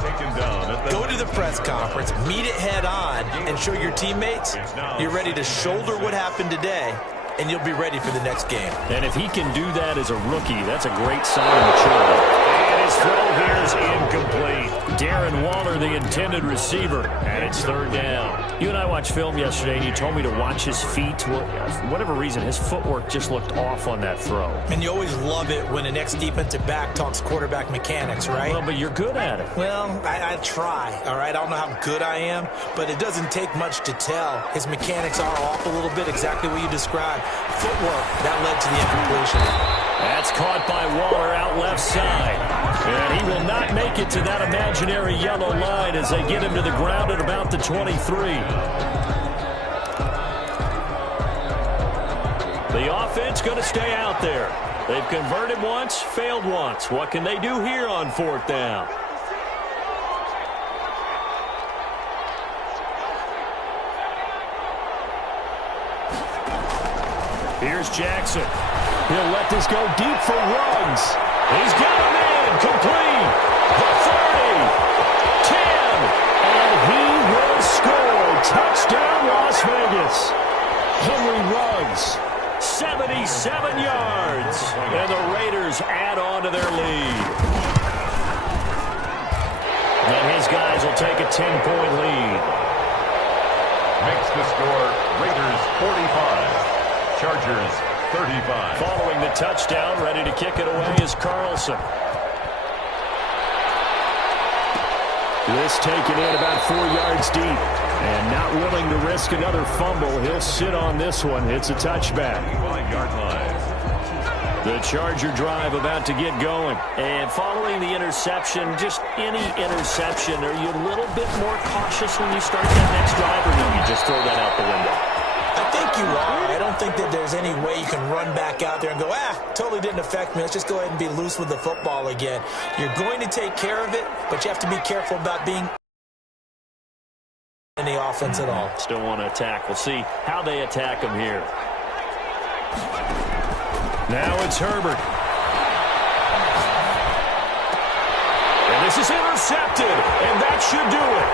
Go to the press conference, meet it head on, and show your teammates you're ready to shoulder what happened today, and you'll be ready for the next game. And if he can do that as a rookie, that's a great sign of maturity. And his throw here is incomplete. Darren Waller, the intended receiver, and it's 3rd down. You and I watched film yesterday, and you told me to watch his feet. For whatever reason, his footwork just looked off on that throw. And you always love it when an ex-defensive back talks quarterback mechanics, right? Well, but you're good at it. Well, I try, all right? I don't know how good I am, but it doesn't take much to tell. His mechanics are off a little bit, exactly what you described. Footwork, that led to the incompletion. That's caught by Waller out left side. And he will not make it to that imaginary yellow line as they get him to the ground at about the 23. The offense going to stay out there. They've converted once, failed once. What can they do here on 4th down? Here's Jackson. He'll let this go deep for Ruggs. He's got him in. Complete. The 30. 10. And he will score. Touchdown, Las Vegas. Henry Ruggs. 77 yards. And the Raiders add on to their lead. And his guys will take a 10-point lead. Makes the score Raiders 45. Chargers 35. Following the touchdown, ready to kick it away is Carlson. This taken in about 4 yards deep. And not willing to risk another fumble. He'll sit on this one. It's a touchback. 5-yard line. The Charger drive about to get going. And following the interception, just any interception, are you a little bit more cautious when you start that next drive, or do you just throw that out the window? I think you are. I don't think that there's any way you can run back out there and go, totally didn't affect me. Let's just go ahead and be loose with the football again. You're going to take care of it, but you have to be careful about being in the offense at all. Still want to attack. We'll see how they attack him here. Now it's Herbert. And this is intercepted, and that should do it.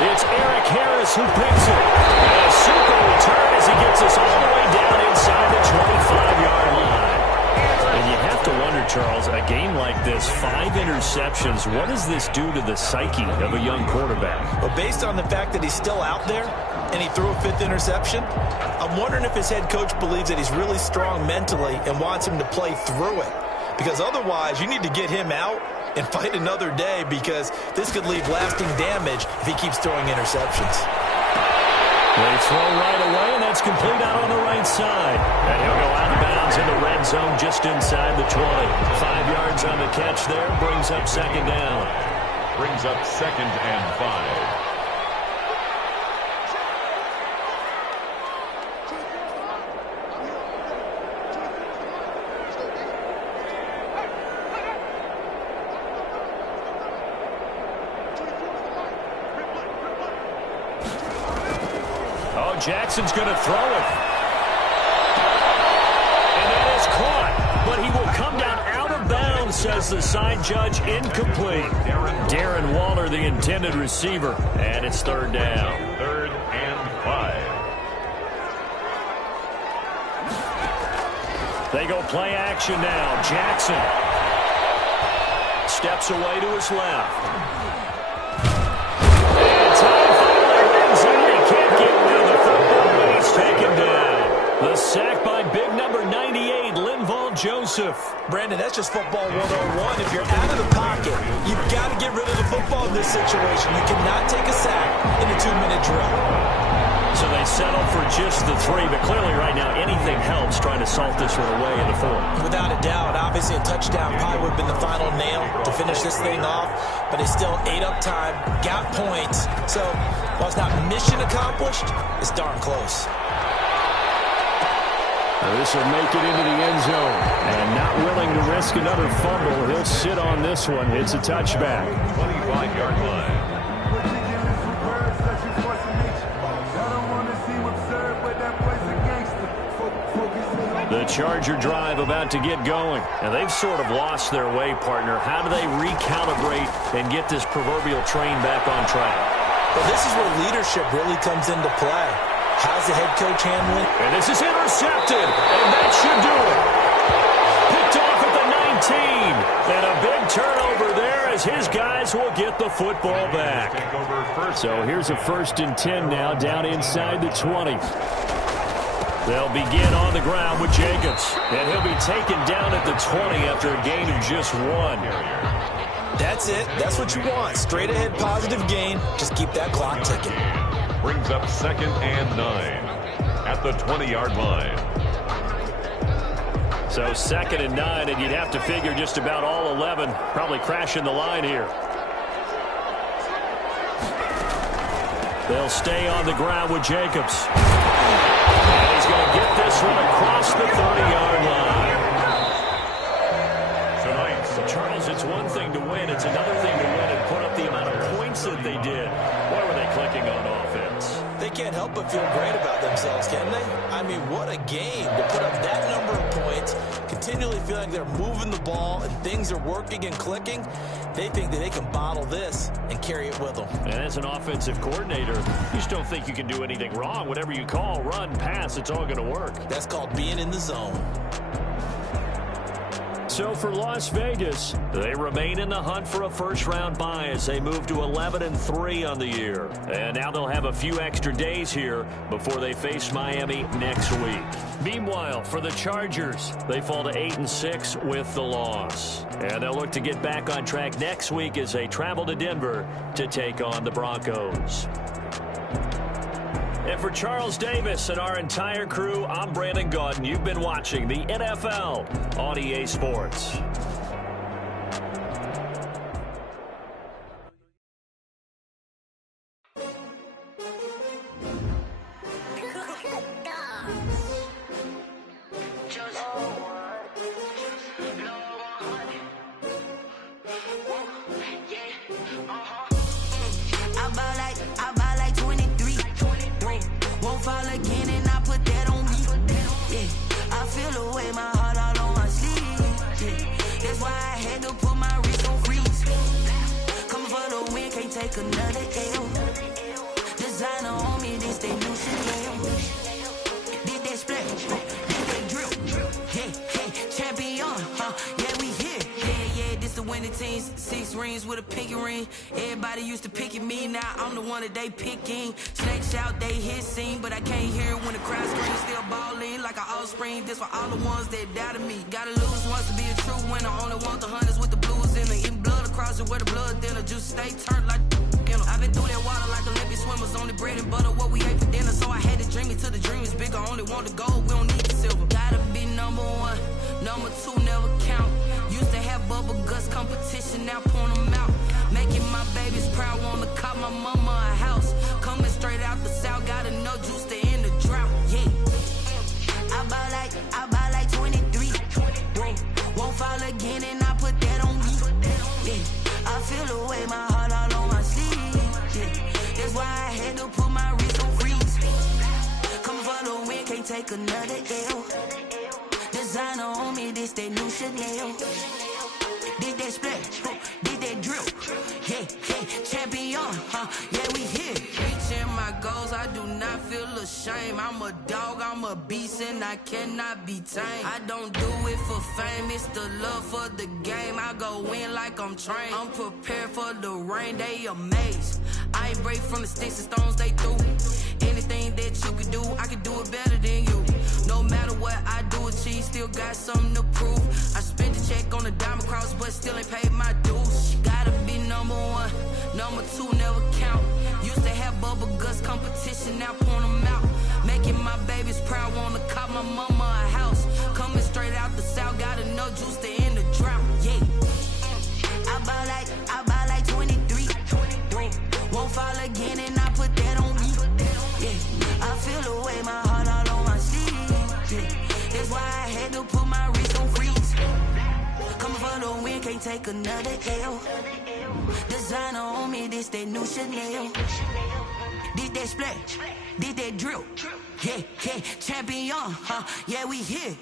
It's Eric Harris who picks it. And a super return as he gets us all the way down inside the 25-yard line. And you have to wonder, Charles, a game like this, 5 interceptions, what does this do to the psyche of a young quarterback? But based on the fact that he's still out there and he threw a 5th interception, I'm wondering if his head coach believes that he's really strong mentally and wants him to play through it. because otherwise you need to get him out and fight another day, because this could leave lasting damage if he keeps throwing interceptions. They throw right away, and that's complete out on the right side. And he'll go out of bounds in the red zone just inside the 20. 5 yards on the catch there, brings up second down. Brings up 2nd and 5. Jackson's going to throw it. And that is caught, but he will come down out of bounds, says the side judge. Incomplete. Darren Waller, the intended receiver, and it's 3rd down. 3rd and 5. They go play action now. Jackson steps away to his left. And time finally runs in. He can't get rid of the football, but he's taken down. The sack by big number 98, Linval Joseph. Brandon, that's just football 101. If you're out of the pocket, you've got to get rid of the football in this situation. You cannot take a sack in a 2-minute drill. So they settle for just the 3, but clearly right now anything helps trying to salt this one away in the 4th. Without a doubt, obviously a touchdown probably would have been the final nail to finish this thing off, but it's still ate up time, got points. So while it's not mission accomplished, it's darn close. Well, this will make it into the end zone. And not willing to risk another fumble, he'll sit on this one. It's a touchback. 25-yard line. The Charger drive about to get going. And they've sort of lost their way, partner. How do they recalibrate and get this proverbial train back on track? Well, this is where leadership really comes into play. How's the head coach handling? And this is intercepted. And that should do it. Picked off at the 19. And a big turnover there as his guys will get the football back. So here's a 1st and 10 now down inside the 20. They'll begin on the ground with Jacobs. And he'll be taken down at the 20 after a gain of just 1. That's it. That's what you want. Straight ahead positive gain. Just keep that clock ticking. Brings up 2nd and 9 at the 20-yard line. So 2nd and 9, and you'd have to figure just about all 11 probably crashing the line here. They'll stay on the ground with Jacobs. And he's going to get this one across the 30-yard line. Tonight, Charles, it's one thing to win. It's another thing to win and put up the amount of points that they did. Why were they clicking on offense? They can't help but feel great about themselves, can they? I mean, what a game to put up that number of points, continually feeling like they're moving the ball and things are working and clicking. They think that they can bottle this and carry it with them. And as an offensive coordinator, you just don't think you can do anything wrong. Whatever you call, run, pass, it's all going to work. That's called being in the zone. So for Las Vegas, they remain in the hunt for a first-round bye as they move to 11-3 on the year. And now they'll have a few extra days here before they face Miami next week. Meanwhile, for the Chargers, they fall to 8-6 with the loss. And they'll look to get back on track next week as they travel to Denver to take on the Broncos. And for Charles Davis and our entire crew, I'm Brandon Gaudin. You've been watching the NFL on EA Sports. 15s, 6 rings with a pinky ring. Everybody used to pick at me, now I'm the one that they picking. Snakes out, they hit scene, but I can't hear it when the crowd screams. Still balling like an offspring. This for all the ones that doubted me. Gotta lose once to be a true winner. Only want the hunters with the blues in it. Eating blood across it where the blood thinner. Just stay turned like I've been through that water like Olympic swimmers. Only bread and butter, what we ate for dinner. So I had to dream it till the dream is bigger. Only want the gold, we don't need the silver. Gotta be number one, number two never count. Used to have bubble guts competition, now point them out. Making my babies proud, wanna cop my mama a house. Coming straight out the south, got enough juice to end the drought. Yeah, I buy like 23. Won't fall again and I put that on me. Yeah, I feel the way, my heart all on my sleeve. Yeah, that's why I had to put my wrist on freeze. Coming for the win, can't take another L. Designer on me, this that new Chanel. Did that splash, did that drill. Yeah, champion, yeah, we here. Reaching my goals, I do not feel ashamed. I'm a dog, I'm a beast, and I cannot be tamed. I don't do it for fame, it's the love for the game. I go in like I'm trained. I'm prepared for the rain, they amazed. I ain't break from the sticks and stones they threw. Anything that you can do, I can do it better than you. No matter what I do, achieve, still got something to prove. I spent the check on the diamond cross, but still ain't paid my dues. Gotta be number one, number two never count. Used to have bubble guts competition, now point them out. Making my babies proud, wanna cop my mama a house. Coming straight out the south, got enough juice to end the drought. Yeah, I buy like 23. Won't fall again and I put that on me. Yeah, I feel the way, my heart all on my sleeve. Yeah, that's why I had to put my wrist on freeze. Coming for the win, can't take another L. Designer on me, this that new Chanel. Did that splash, did that drill. Yeah, champion, yeah, we here.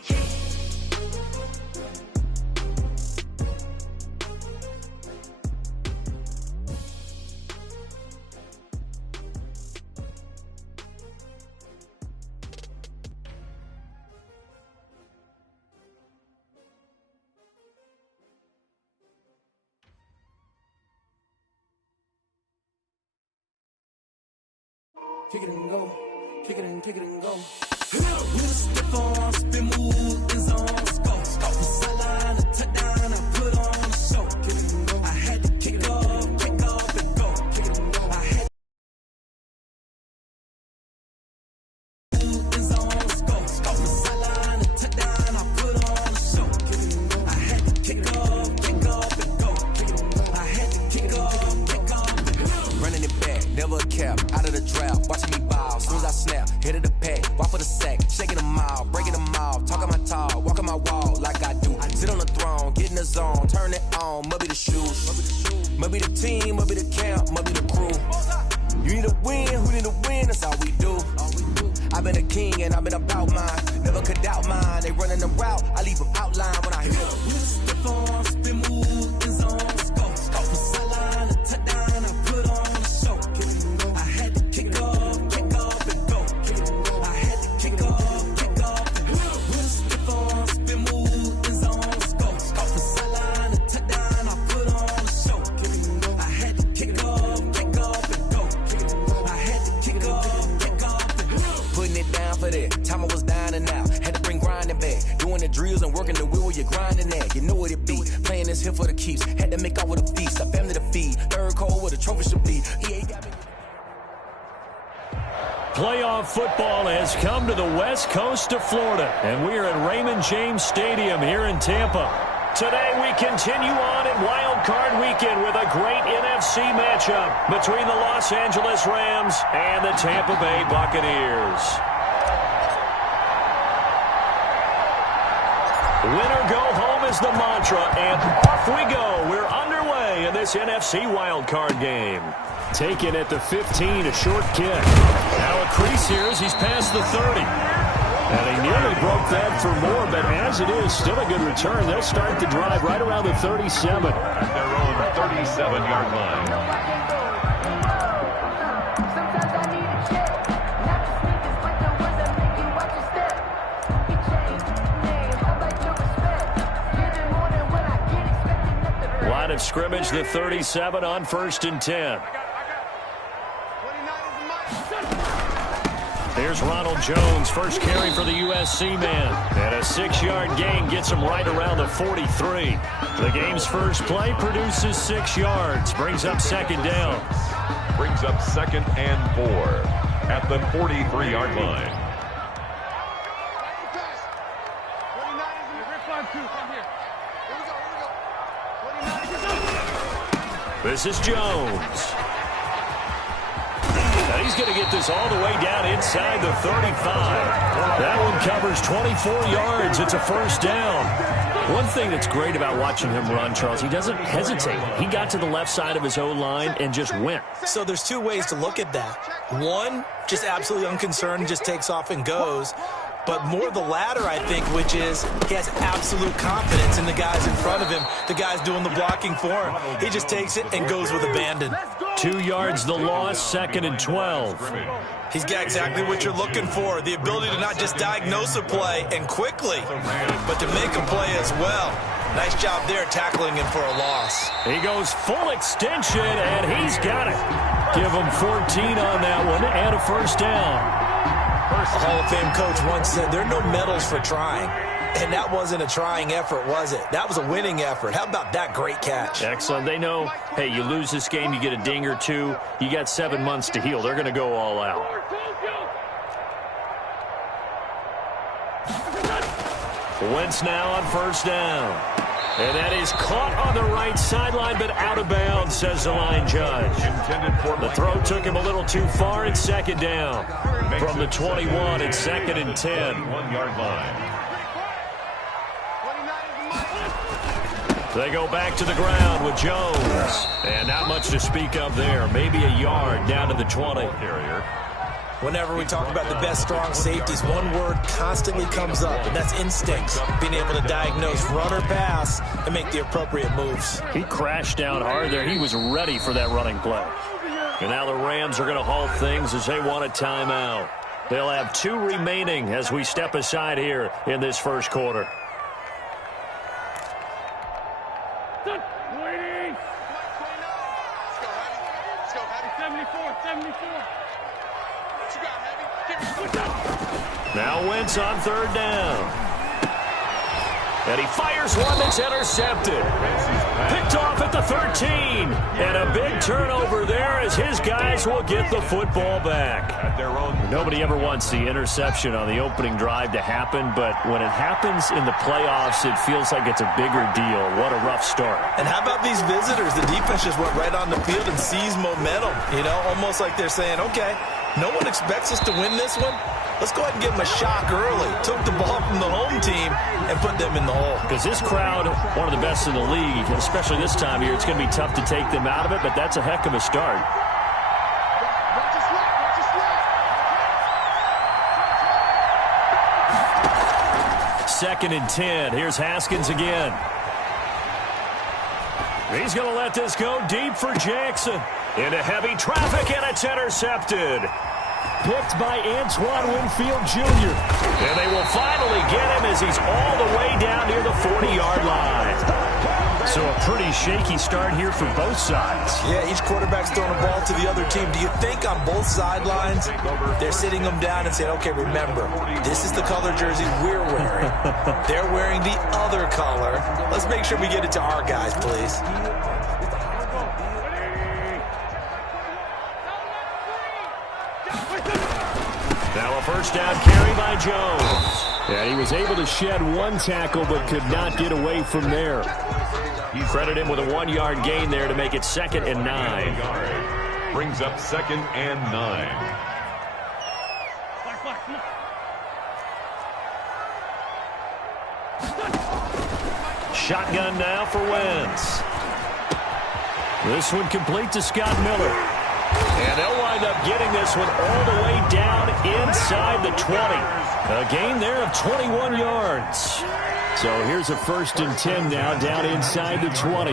Kick it and go, kick it and go. With a stiff on, spin move, is on, let's go. The sideline, a touchdown, I put on a show. Kick it and go. I had to kick off and go. Kick it and go. I had is on, let's go. The sideline, a touchdown, I put on a show. Kick it and go. I had to kick off and go. Kick it and go. I had to kick off and go. Running it back, never cap, out of the drought. Watching me ball, soon as I snap, hit of the pack, walk for the sack, shaking them all, breaking them all, talking my tall, walking my wall like I do. Sit on the throne, get in the zone, turn it on, must be the shoes, must be the team, must be the camp, must be the crew. You need to win, who need to win, that's all we do. I've been a king and I've been about mine, never could doubt mine. They running the route, I leave them outline when I hit them. With a stiff on, spin move, is on, let's go. The sideline, a touchdown, I put on a show. I had to kick off and go. I had to kick off and go. With a stiff on, spin move, is on, let's go. The sideline, a touchdown, I put on a show. I had to kick off and go. I had to kick off and go. Putting it down for that, time I was down and out. Had to bring grinding back, doing the drills and working the wheel where you're grinding at. You know what it be, playing this here for the keeps. Had to make out with a feast, a family to feed. Third cold where the trophy should be. EA got me. Playoff football has come to the west coast of Florida, and we are at Raymond James Stadium here in Tampa. Today we continue on in Wild Card Weekend with a great NFC matchup between the Los Angeles Rams and the Tampa Bay Buccaneers. Winner go home is the mantra, and off we go. We're underway in this NFC wildcard game. Taken at the 15, a short kick. Now a crease here as he's past the 30. And he nearly broke that for more, but as it is, still a good return. They'll start the drive right around the 37. At their own 37-yard line. scrimmage, the 37 on 1st and 10. Here's Ronald Jones, first carry for the USC man. And a 6-yard gain gets him right around the 43. The game's first play produces 6 yards. Brings up 2nd down. Brings up 2nd and 4 at the 43-yard line. This is Jones. And he's going to get this all the way down inside the 35. That one covers 24 yards. It's a 1st down. One thing that's great about watching him run, Charles, he doesn't hesitate. He got to the left side of his O-line and just went. So there's 2 ways to look at that. One, just absolutely unconcerned, just takes off and goes. But more the latter, I think, which is he has absolute confidence in the guys in front of him, the guys doing the blocking for him. He just takes it and goes with abandon. 2 yards the loss, 2nd and 12. He's got exactly what you're looking for, the ability to not just diagnose a play and quickly, but to make a play as well. Nice job there tackling him for a loss. He goes full extension, and he's got it. Give him 14 on that one and a 1st down. A Hall of Fame coach once said there are no medals for trying. And that wasn't a trying effort, was it? That was a winning effort. How about that great catch? Excellent. They know, hey, you lose this game, you get a ding or 2. You got 7 months to heal. They're going to go all out. Wentz now on 1st down. And that is caught on the right sideline, but out of bounds, says the line judge. The throw took him a little too far. It's 2nd down. From the 21, it's 2nd and 10. 1-yard line. They go back to the ground with Jones. And not much to speak of there. Maybe a yard down to the 20. Carrier. Whenever we talk about the best strong safeties, one word constantly comes up, and that's instincts. Being able to diagnose run or pass and make the appropriate moves. He crashed down hard there. He was ready for that running play. And now the Rams are going to halt things as they want a timeout. They'll have 2 remaining as we step aside here in this 1st quarter. Now Wentz on 3rd down. And he fires one that's intercepted. Picked off at the 13. And a big turnover there as his guys will get the football back. Nobody ever wants the interception on the opening drive to happen, but when it happens in the playoffs, it feels like it's a bigger deal. What a rough start. And how about these visitors? The defense just went right on the field and seized momentum. You know, almost like they're saying, okay, no one expects us to win this one. Let's go ahead and give them a shock early. Took the ball from the home team and put them in the hole. Because this crowd, one of the best in the league, especially this time of year, it's going to be tough to take them out of it, but that's a heck of a start. Second and 10. Here's Haskins again. He's going to let this go deep for Jackson. Into heavy traffic, and it's intercepted. Picked by Antoine Winfield Jr. And they will finally get him as he's all the way down near the 40-yard line. So a pretty shaky start here for both sides. Yeah, each quarterback's throwing a ball to the other team. Do you think on both sidelines they're sitting them down and saying, okay, remember, this is the color jersey we're wearing. They're wearing the other color. Let's make sure we get it to our guys, please. Now a 1st down carry by Jones. And he was able to shed 1 tackle but could not get away from there. You credit him with a 1-yard gain there to make it 2nd and 9. Brings up 2nd and 9. Shotgun now for Wentz. This one complete to Scott Miller. And they'll wind up getting this one all the way down inside the 20. A gain there of 21 yards. So here's a 1st and 10 now down inside the 20.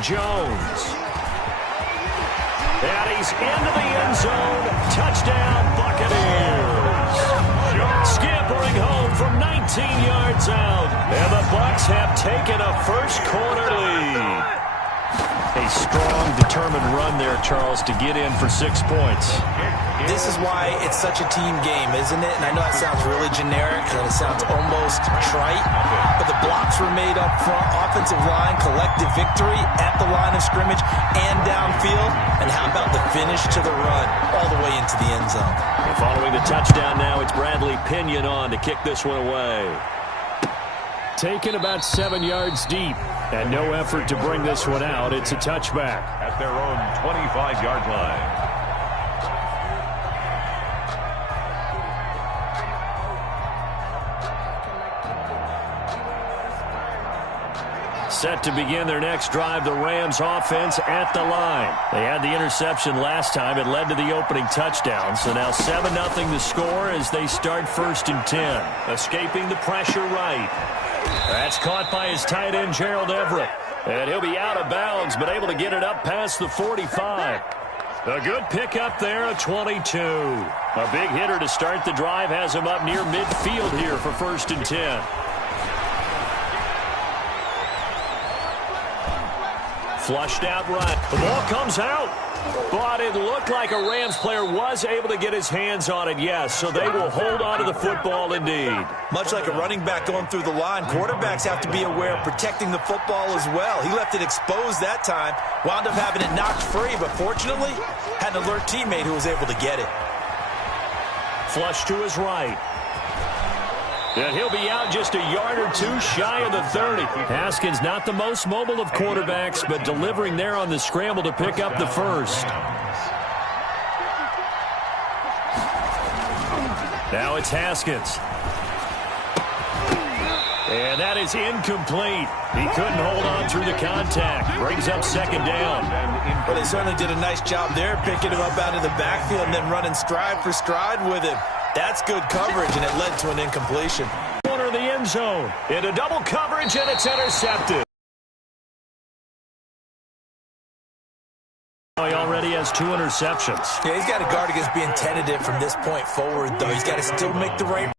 Jones. And he's into the end zone. Touchdown, Buccaneers. scampering home from 19 yards out. And the Bucs have taken a first quarter lead. A strong, determined run there, Charles, to get in for 6 points. This is why it's such a team game, isn't it? And I know that sounds really generic and it sounds almost trite, but the blocks were made up front, offensive line, collective victory at the line of scrimmage and downfield. And how about the finish to the run all the way into the end zone? And following the touchdown now, it's Bradley Pinion on to kick this one away. Taken about 7 yards deep. And no effort to bring this one out. It's a touchback. At their own 25-yard line. Set to begin their next drive, the Rams offense at the line. They had the interception last time. It led to the opening touchdown. So now 7-0 the score as they start 1st and 10. Escaping the pressure right. That's caught by his tight end, Gerald Everett. And he'll be out of bounds, but able to get it up past the 45. A good pickup there, a 22. A big hitter to start the drive has him up near midfield here for 1st and 10. Flushed out right. The ball comes out. But it looked like a Rams player was able to get his hands on it, yes. So they will hold on to the football indeed. Much like a running back going through the line, quarterbacks have to be aware of protecting the football as well. He left it exposed that time, wound up having it knocked free, but fortunately had an alert teammate who was able to get it. Flush to his right. And he'll be out just a yard or two shy of the 30. Haskins not the most mobile of quarterbacks, but delivering there on the scramble to pick up the first. Now it's Haskins. And that is incomplete. He couldn't hold on through the contact. Brings up 2nd down. Well, they certainly did a nice job there, picking him up out of the backfield and then running stride for stride with him. That's good coverage, and it led to an incompletion. Corner of the end zone. Into double coverage, and it's intercepted. He already has 2 interceptions. Yeah, he's got to guard against being tentative from this point forward, though. He's got to still make the right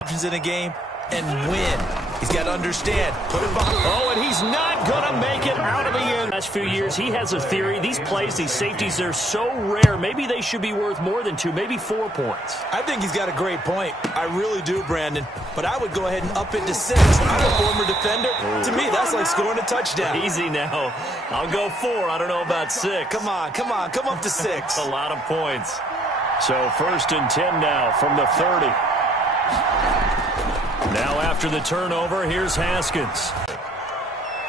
options in a game and win. He's got to understand. Put it behind. Oh, and he's not going to make it out of the end. Last few years, he has a theory. These plays, these safeties, they're so rare. Maybe they should be worth more than 2, maybe 4 points. I think he's got a great point. I really do, Brandon. But I would go ahead and up it to 6. I'm a former defender. To me, that's like scoring a touchdown. Easy now. I'll go 4. I don't know about 6. Come on. Come up to 6. A lot of points. So 1st and 10 now from the 30. Now after the turnover, here's Haskins.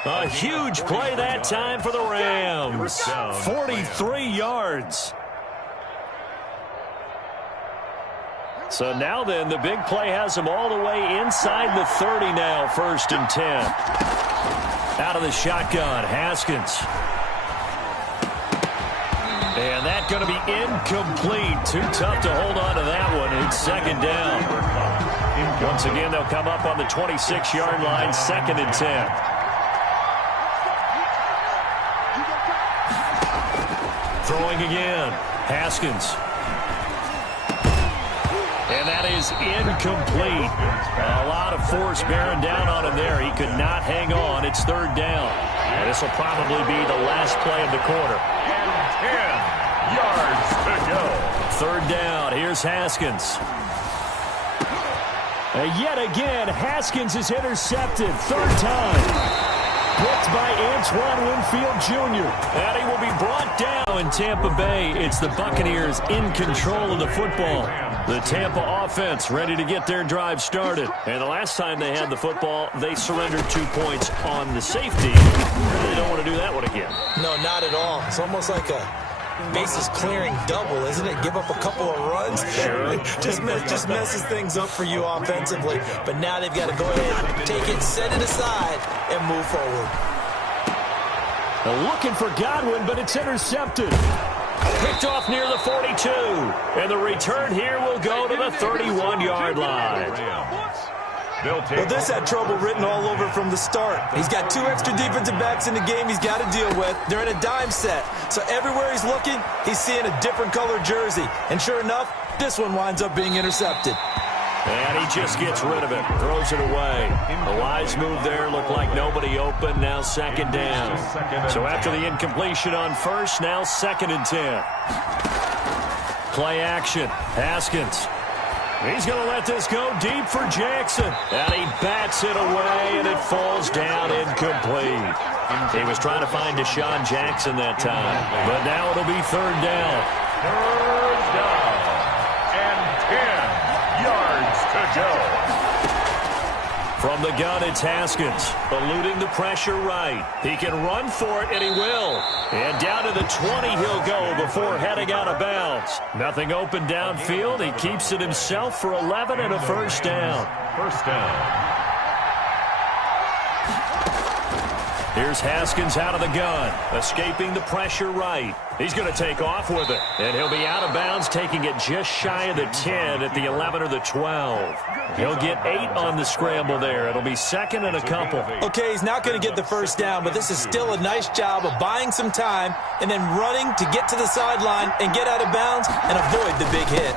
A huge play that time for the Rams. 43 yards. So now then, the big play has them all the way inside the 30 now, 1st and 10. Out of the shotgun, Haskins. And that going to be incomplete. Too tough to hold on to that one. It's 2nd down. Once again, they'll come up on the 26-yard line, 2nd and 10. Throwing again. Haskins. And that is incomplete. A lot of force bearing down on him there. He could not hang on. It's 3rd down. And this will probably be the last play of the quarter. And 10 yards to go. 3rd down. Here's Haskins. And yet again, Haskins is intercepted. 3rd time. Picked by Antoine Winfield Jr. And he will be brought down in Tampa Bay. It's the Buccaneers in control of the football. The Tampa offense ready to get their drive started. And the last time they had the football, they surrendered 2 points on the safety. They don't want to do that one again. No, not at all. It's almost like a bases clearing double, isn't it? Give up a couple of runs. Sure. just messes things up for you offensively. But now they've got to go ahead, take it, set it aside, and move forward. Looking for Godwin, but it's intercepted. Picked off near the 42. And the return here will go to the 31-yard line. Well, this had trouble written all over from the start. He's got 2 extra defensive backs in the game he's got to deal with. They're in a dime set. So everywhere he's looking, he's seeing a different colored jersey. And sure enough, this one winds up being intercepted. And he just gets rid of it, throws it away. A wise move there, looked like nobody open, now second down. So after the incompletion on first, now 2nd and 10. Play action, Haskins. He's going to let this go deep for Jackson. And he bats it away, and it falls down incomplete. He was trying to find Deshaun Jackson that time. But now it'll be 3rd down. 3rd down. And 10 yards to go. From the gun, it's Haskins, eluding the pressure right. He can run for it, and he will. And down to the 20 he'll go before heading out of bounds. Nothing open downfield. He keeps it himself for 11 and a 1st down. 1st down. Here's Haskins out of the gun, escaping the pressure right. He's going to take off with it, and he'll be out of bounds, taking it just shy of the 10 at the 11 or the 12. He'll get 8 on the scramble there. It'll be 2nd and a couple. Okay, he's not going to get the 1st down, but this is still a nice job of buying some time and then running to get to the sideline and get out of bounds and avoid the big hit.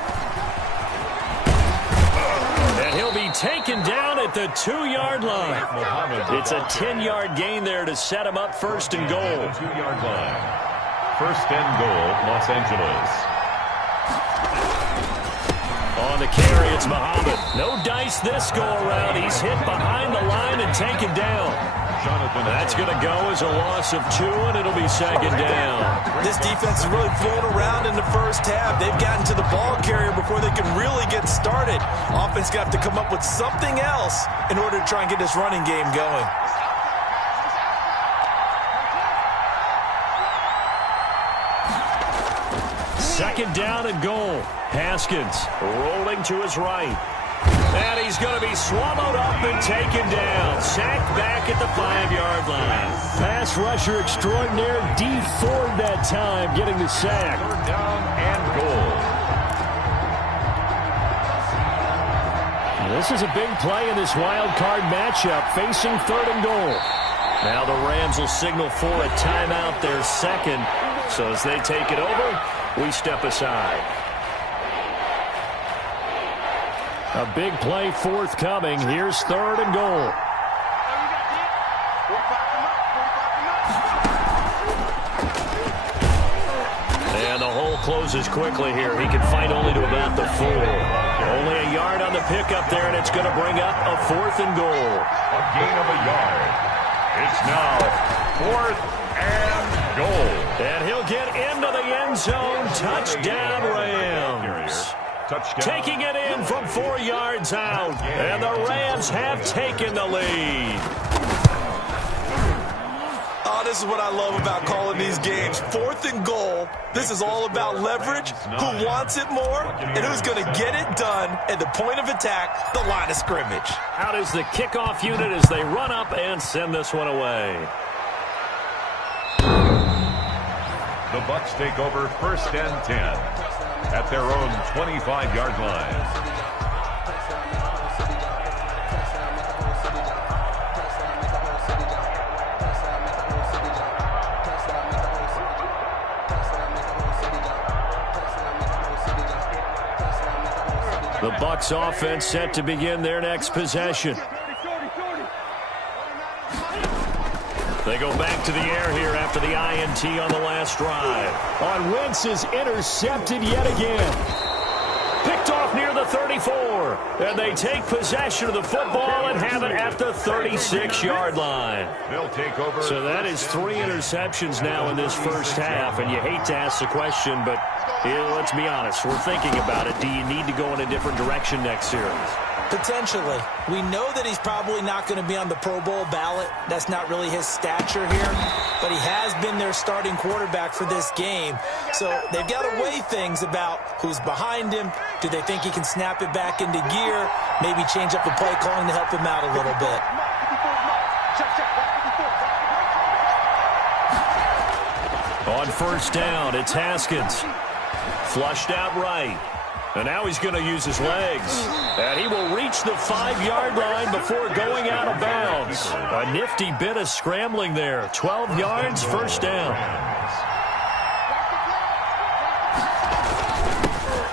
And he'll be taken down at the 2-yard line. It's a 10-yard gain there to set him up 1st and goal. 2-yard line. 1st and goal, Los Angeles. On the carry, it's Muhammad. No dice this go-around. He's hit behind the line and taken down. That's going to go as a loss of 2, and it'll be 2nd down. This defense is really thrown around in the first half. They've gotten to the ball carrier before they can really get started. Offense got to come up with something else in order to try and get this running game going. Second down and goal. Haskins rolling to his right. And he's going to be swallowed up and taken down. Sacked back at the 5-yard line. Pass rusher extraordinaire, D. Ford that time, getting the sack. 3rd down and goal. This is a big play in this wild card matchup, facing 3rd and goal. Now the Rams will signal for a timeout, their 2nd. So as they take it over, we step aside. A big play forthcoming. Here's 3rd and goal. And the hole closes quickly here. He can fight only to about the 4. Only a yard on the pickup there, and it's going to bring up a 4th and goal. A gain of a yard. It's now 4th and goal. And he'll get into the end zone. Touchdown, Rams. Touchdown. Taking it in from 4 yards out. And the Rams have taken the lead. Oh, this is what I love about calling these games. 4th and goal. This is all about leverage, who wants it more, and who's going to get it done at the point of attack, the line of scrimmage. Out is the kickoff unit as they run up and send this one away. The Bucs take over 1st and 10 at their own 25-yard line. The Bucs offense set to begin their next possession. They go back to the air here after the INT on the last drive. On Wentz is intercepted yet again. Picked off near the 34. And they take possession of the football and have it at the 36-yard line. They'll take over. So that is 3 interceptions now in this first half. And you hate to ask the question, but let's be honest. We're thinking about it. Do you need to go in a different direction next series? Potentially. We know that he's probably not going to be on the Pro Bowl ballot. That's not really his stature here. But he has been their starting quarterback for this game. So they've got to weigh things about who's behind him. Do they think he can snap it back into gear? Maybe change up the play calling to help him out a little bit. On first down, it's Haskins. Flushed out right. And now he's going to use his legs. And he will reach the 5-yard line before going out of bounds. A nifty bit of scrambling there. 12 yards, first down.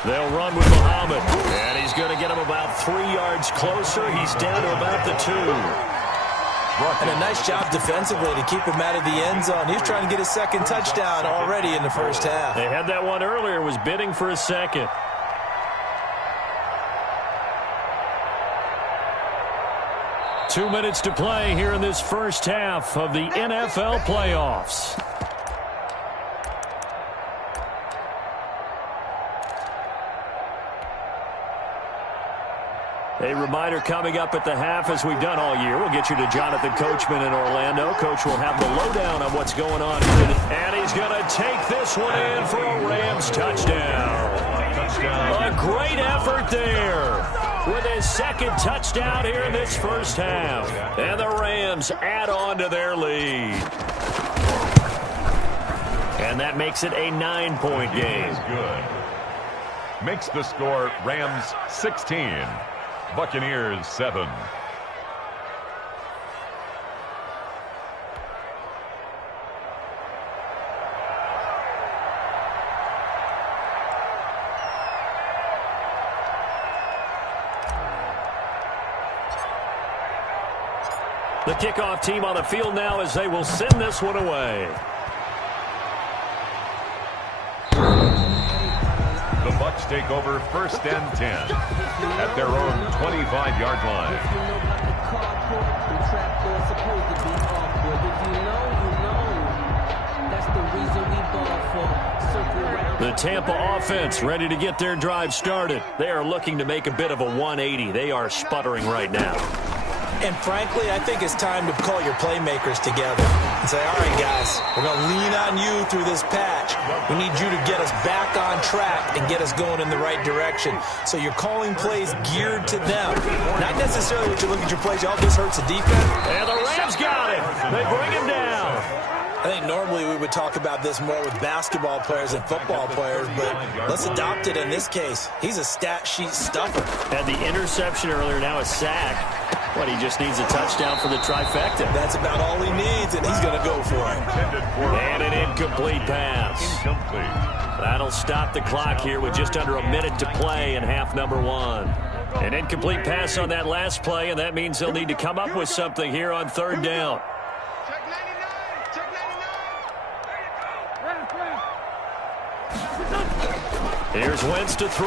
They'll run with Muhammad. And he's going to get him about 3 yards closer. He's down to about the 2. And a nice job defensively to keep him out of the end zone. He's trying to get his second touchdown already in the first half. They had that one earlier, was bidding for a second. Two minutes to play here in this first half of the NFL playoffs. A reminder coming up at the half, as we've done all year. We'll get you to Jonathan Coachman in Orlando. Coach will have the lowdown on what's going on here. And he's going to take this one in for a Rams touchdown. A great effort there with his second touchdown here in this first half. And the Rams add on to their lead. And that makes it a 9-point game. Good. Makes the score Rams 16. Buccaneers 7. The kickoff team on the field now as they will send this one away. The Bucs take over first and 10 at their own 25-yard line. The Tampa offense ready to get their drive started. They are looking to make a bit of a 180. They are sputtering right now. And frankly, I think it's time to call your playmakers together and say, all right, guys, we're going to lean on you through this patch. We need you to get us back on track and get us going in the right direction. So you're calling plays geared to them. Not necessarily what you look at your plays. Y'all, this hurts the defense. And the Rams got it. They bring him down. I think normally we would talk about this more with basketball players and football players, but let's adopt it in this case. He's a stat sheet stuffer. Had the interception earlier, now a sack. But he just needs a touchdown for the trifecta. That's about all he needs, and he's going to go for it. And an incomplete pass. That'll stop the clock here with just under a minute to play in half number 1. An incomplete pass on that last play, and that means they'll need to come up with something here on third down. Here's Wentz to throw.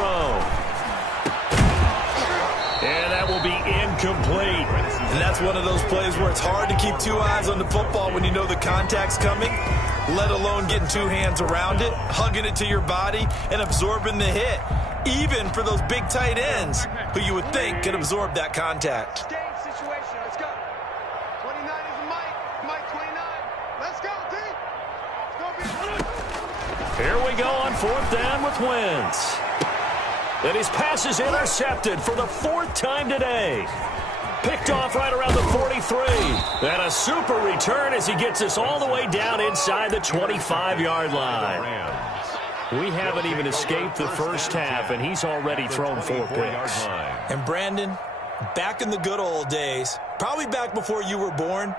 And that will be incomplete. And that's one of those plays where it's hard to keep two eyes on the football when you know the contact's coming, let alone getting two hands around it, hugging it to your body, and absorbing the hit, even for those big tight ends who you would think could absorb that contact. Let's go. 29 is Mike. Mike 29. Let's go, team. Here we go on fourth down with Wentz. And his pass is intercepted for the 4th time today. Picked off right around the 43. And a super return as he gets us all the way down inside the 25-yard line. We haven't even escaped the first half, and he's already thrown 4 picks. And Brandon, back in the good old days, probably back before you were born,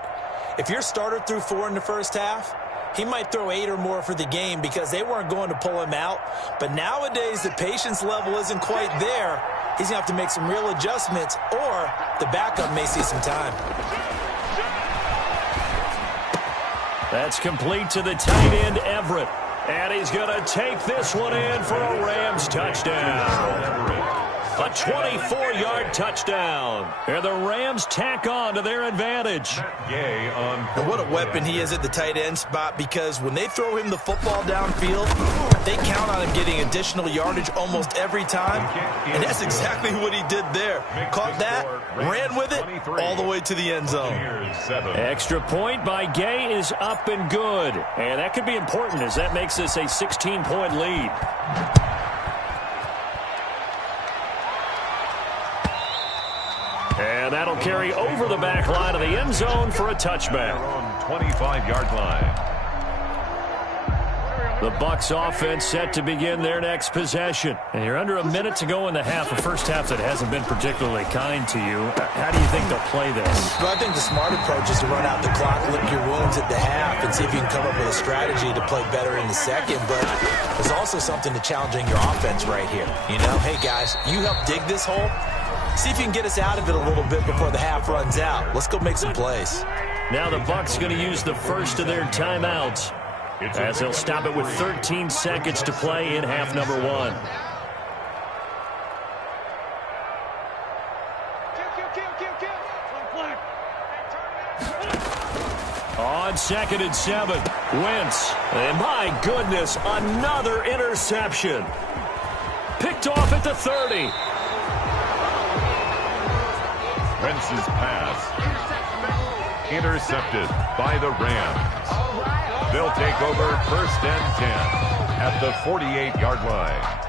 if your starter threw 4 in the first half, he might throw 8 or more for the game because they weren't going to pull him out. But nowadays, the patience level isn't quite there. He's going to have to make some real adjustments, or the backup may see some time. That's complete to the tight end, Everett. And he's going to take this one in for a Rams touchdown. A 24-yard touchdown. And the Rams tack on to their advantage. And what a weapon he is at the tight end spot, because when they throw him the football downfield, they count on him getting additional yardage almost every time. And that's exactly what he did there. Caught that, ran with it, all the way to the end zone. Extra point by Gay is up and good. And that could be important as that makes this a 16-point lead. And that'll carry over the back line of the end zone for a touchback. 25-yard line. The Bucs offense set to begin their next possession. And you're under a minute to go in the half, a first half that hasn't been particularly kind to you. How do you think they'll play this? Well, I think the smart approach is to run out the clock, lick your wounds at the half, and see if you can come up with a strategy to play better in the second. But there's also something to challenging your offense right here. You know, hey, guys, you help dig this hole. See if you can get us out of it a little bit before the half runs out. Let's go make some plays. Now the Bucs going to use the first of their timeouts, as they'll stop it with 13 seconds to play in half number 1. On 2nd and 7, Wentz. And my goodness, another interception. Picked off at the 30. Wentz's pass intercepted by the Rams. They'll take over 1st and 10 at the 48-yard line.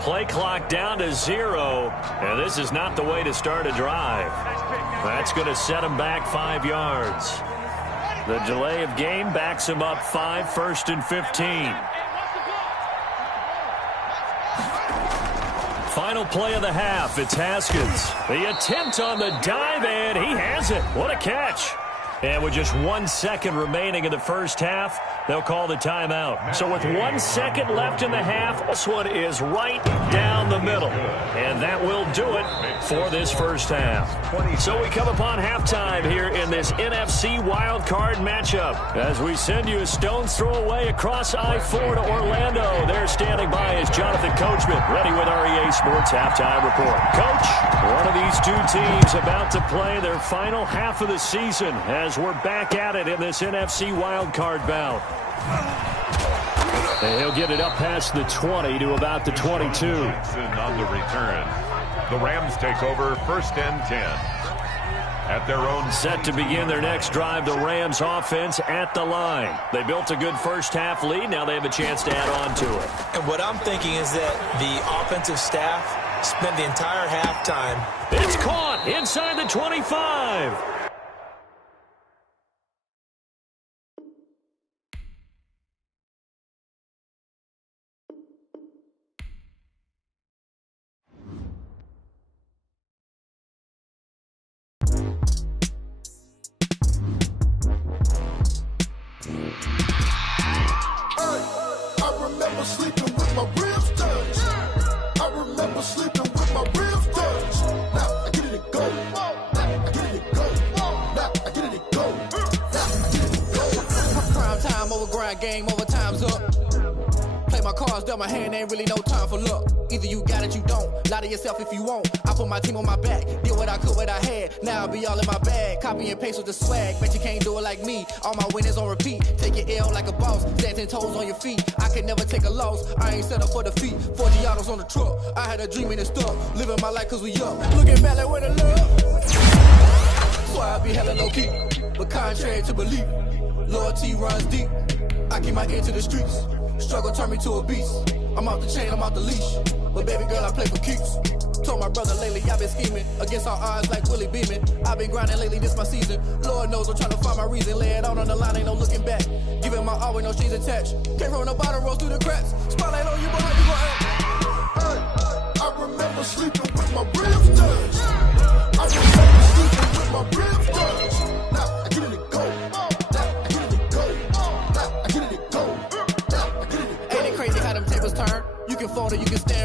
Play clock down to 0, and this is not the way to start a drive. That's going to set him back 5 yards. The delay of game backs him up 5, 1st and 15. Final play of the half, it's Haskins. The attempt on the dive, and he has it. What a catch. And with just 1 second remaining in the first half, they'll call the timeout. So with 1 second left in the half, this one is right down the middle. And that will do it for this first half. So we come upon halftime here in this NFC wildcard matchup. As we send you a stone's throw away across I-4 to Orlando. There standing by is Jonathan Coachman, ready with our EA Sports Halftime Report. Coach, one of these two teams about to play their final half of the season as we're back at it in this NFC wildcard bout. And he'll get it up past the 20 to about the 22. On the return, the Rams take over 1st and 10 at their own. Set to begin their next drive, the Rams offense at the line. They built a good first half lead. Now they have a chance to add on to it. And what I'm thinking is that the offensive staff spent the entire halftime. It's caught inside the 25. Game over, time's up. Play my cards, dealt my hand, ain't really no time for luck. Either you got it, you don't. Lie to yourself if you won't. I put my team on my back, did what I could, what I had. Now I'll be all in my bag. Copy and paste with the swag. Bet you can't do it like me. All my winners on repeat. Take your L like a boss. Stand 10 toes on your feet. I could never take a loss. I ain't set up for defeat. 40 autos on the truck. I had a dream and it's stuck. Living my life cause we up. Looking back like where the love. So I be hella low key. But contrary to belief, loyalty runs deep. I keep my ear to the streets. Struggle turn me to a beast. I'm off the chain, I'm off the leash. But baby girl, I play for keeps. Told my brother lately, I've been scheming. Against all odds like Willie Beeman. I've been grinding lately, this my season. Lord knows I'm trying to find my reason. Lay it out on the line, ain't no looking back. Giving my all with no strings attached. Can't roll no bottom, roll through the cracks. Spotlight on you, but how you gon' act? I remember sleeping with my ribs touched. I remember sleeping with my ribs touched. Now I get it to go. Ain't it crazy how them tables turn? You can fold or you can stand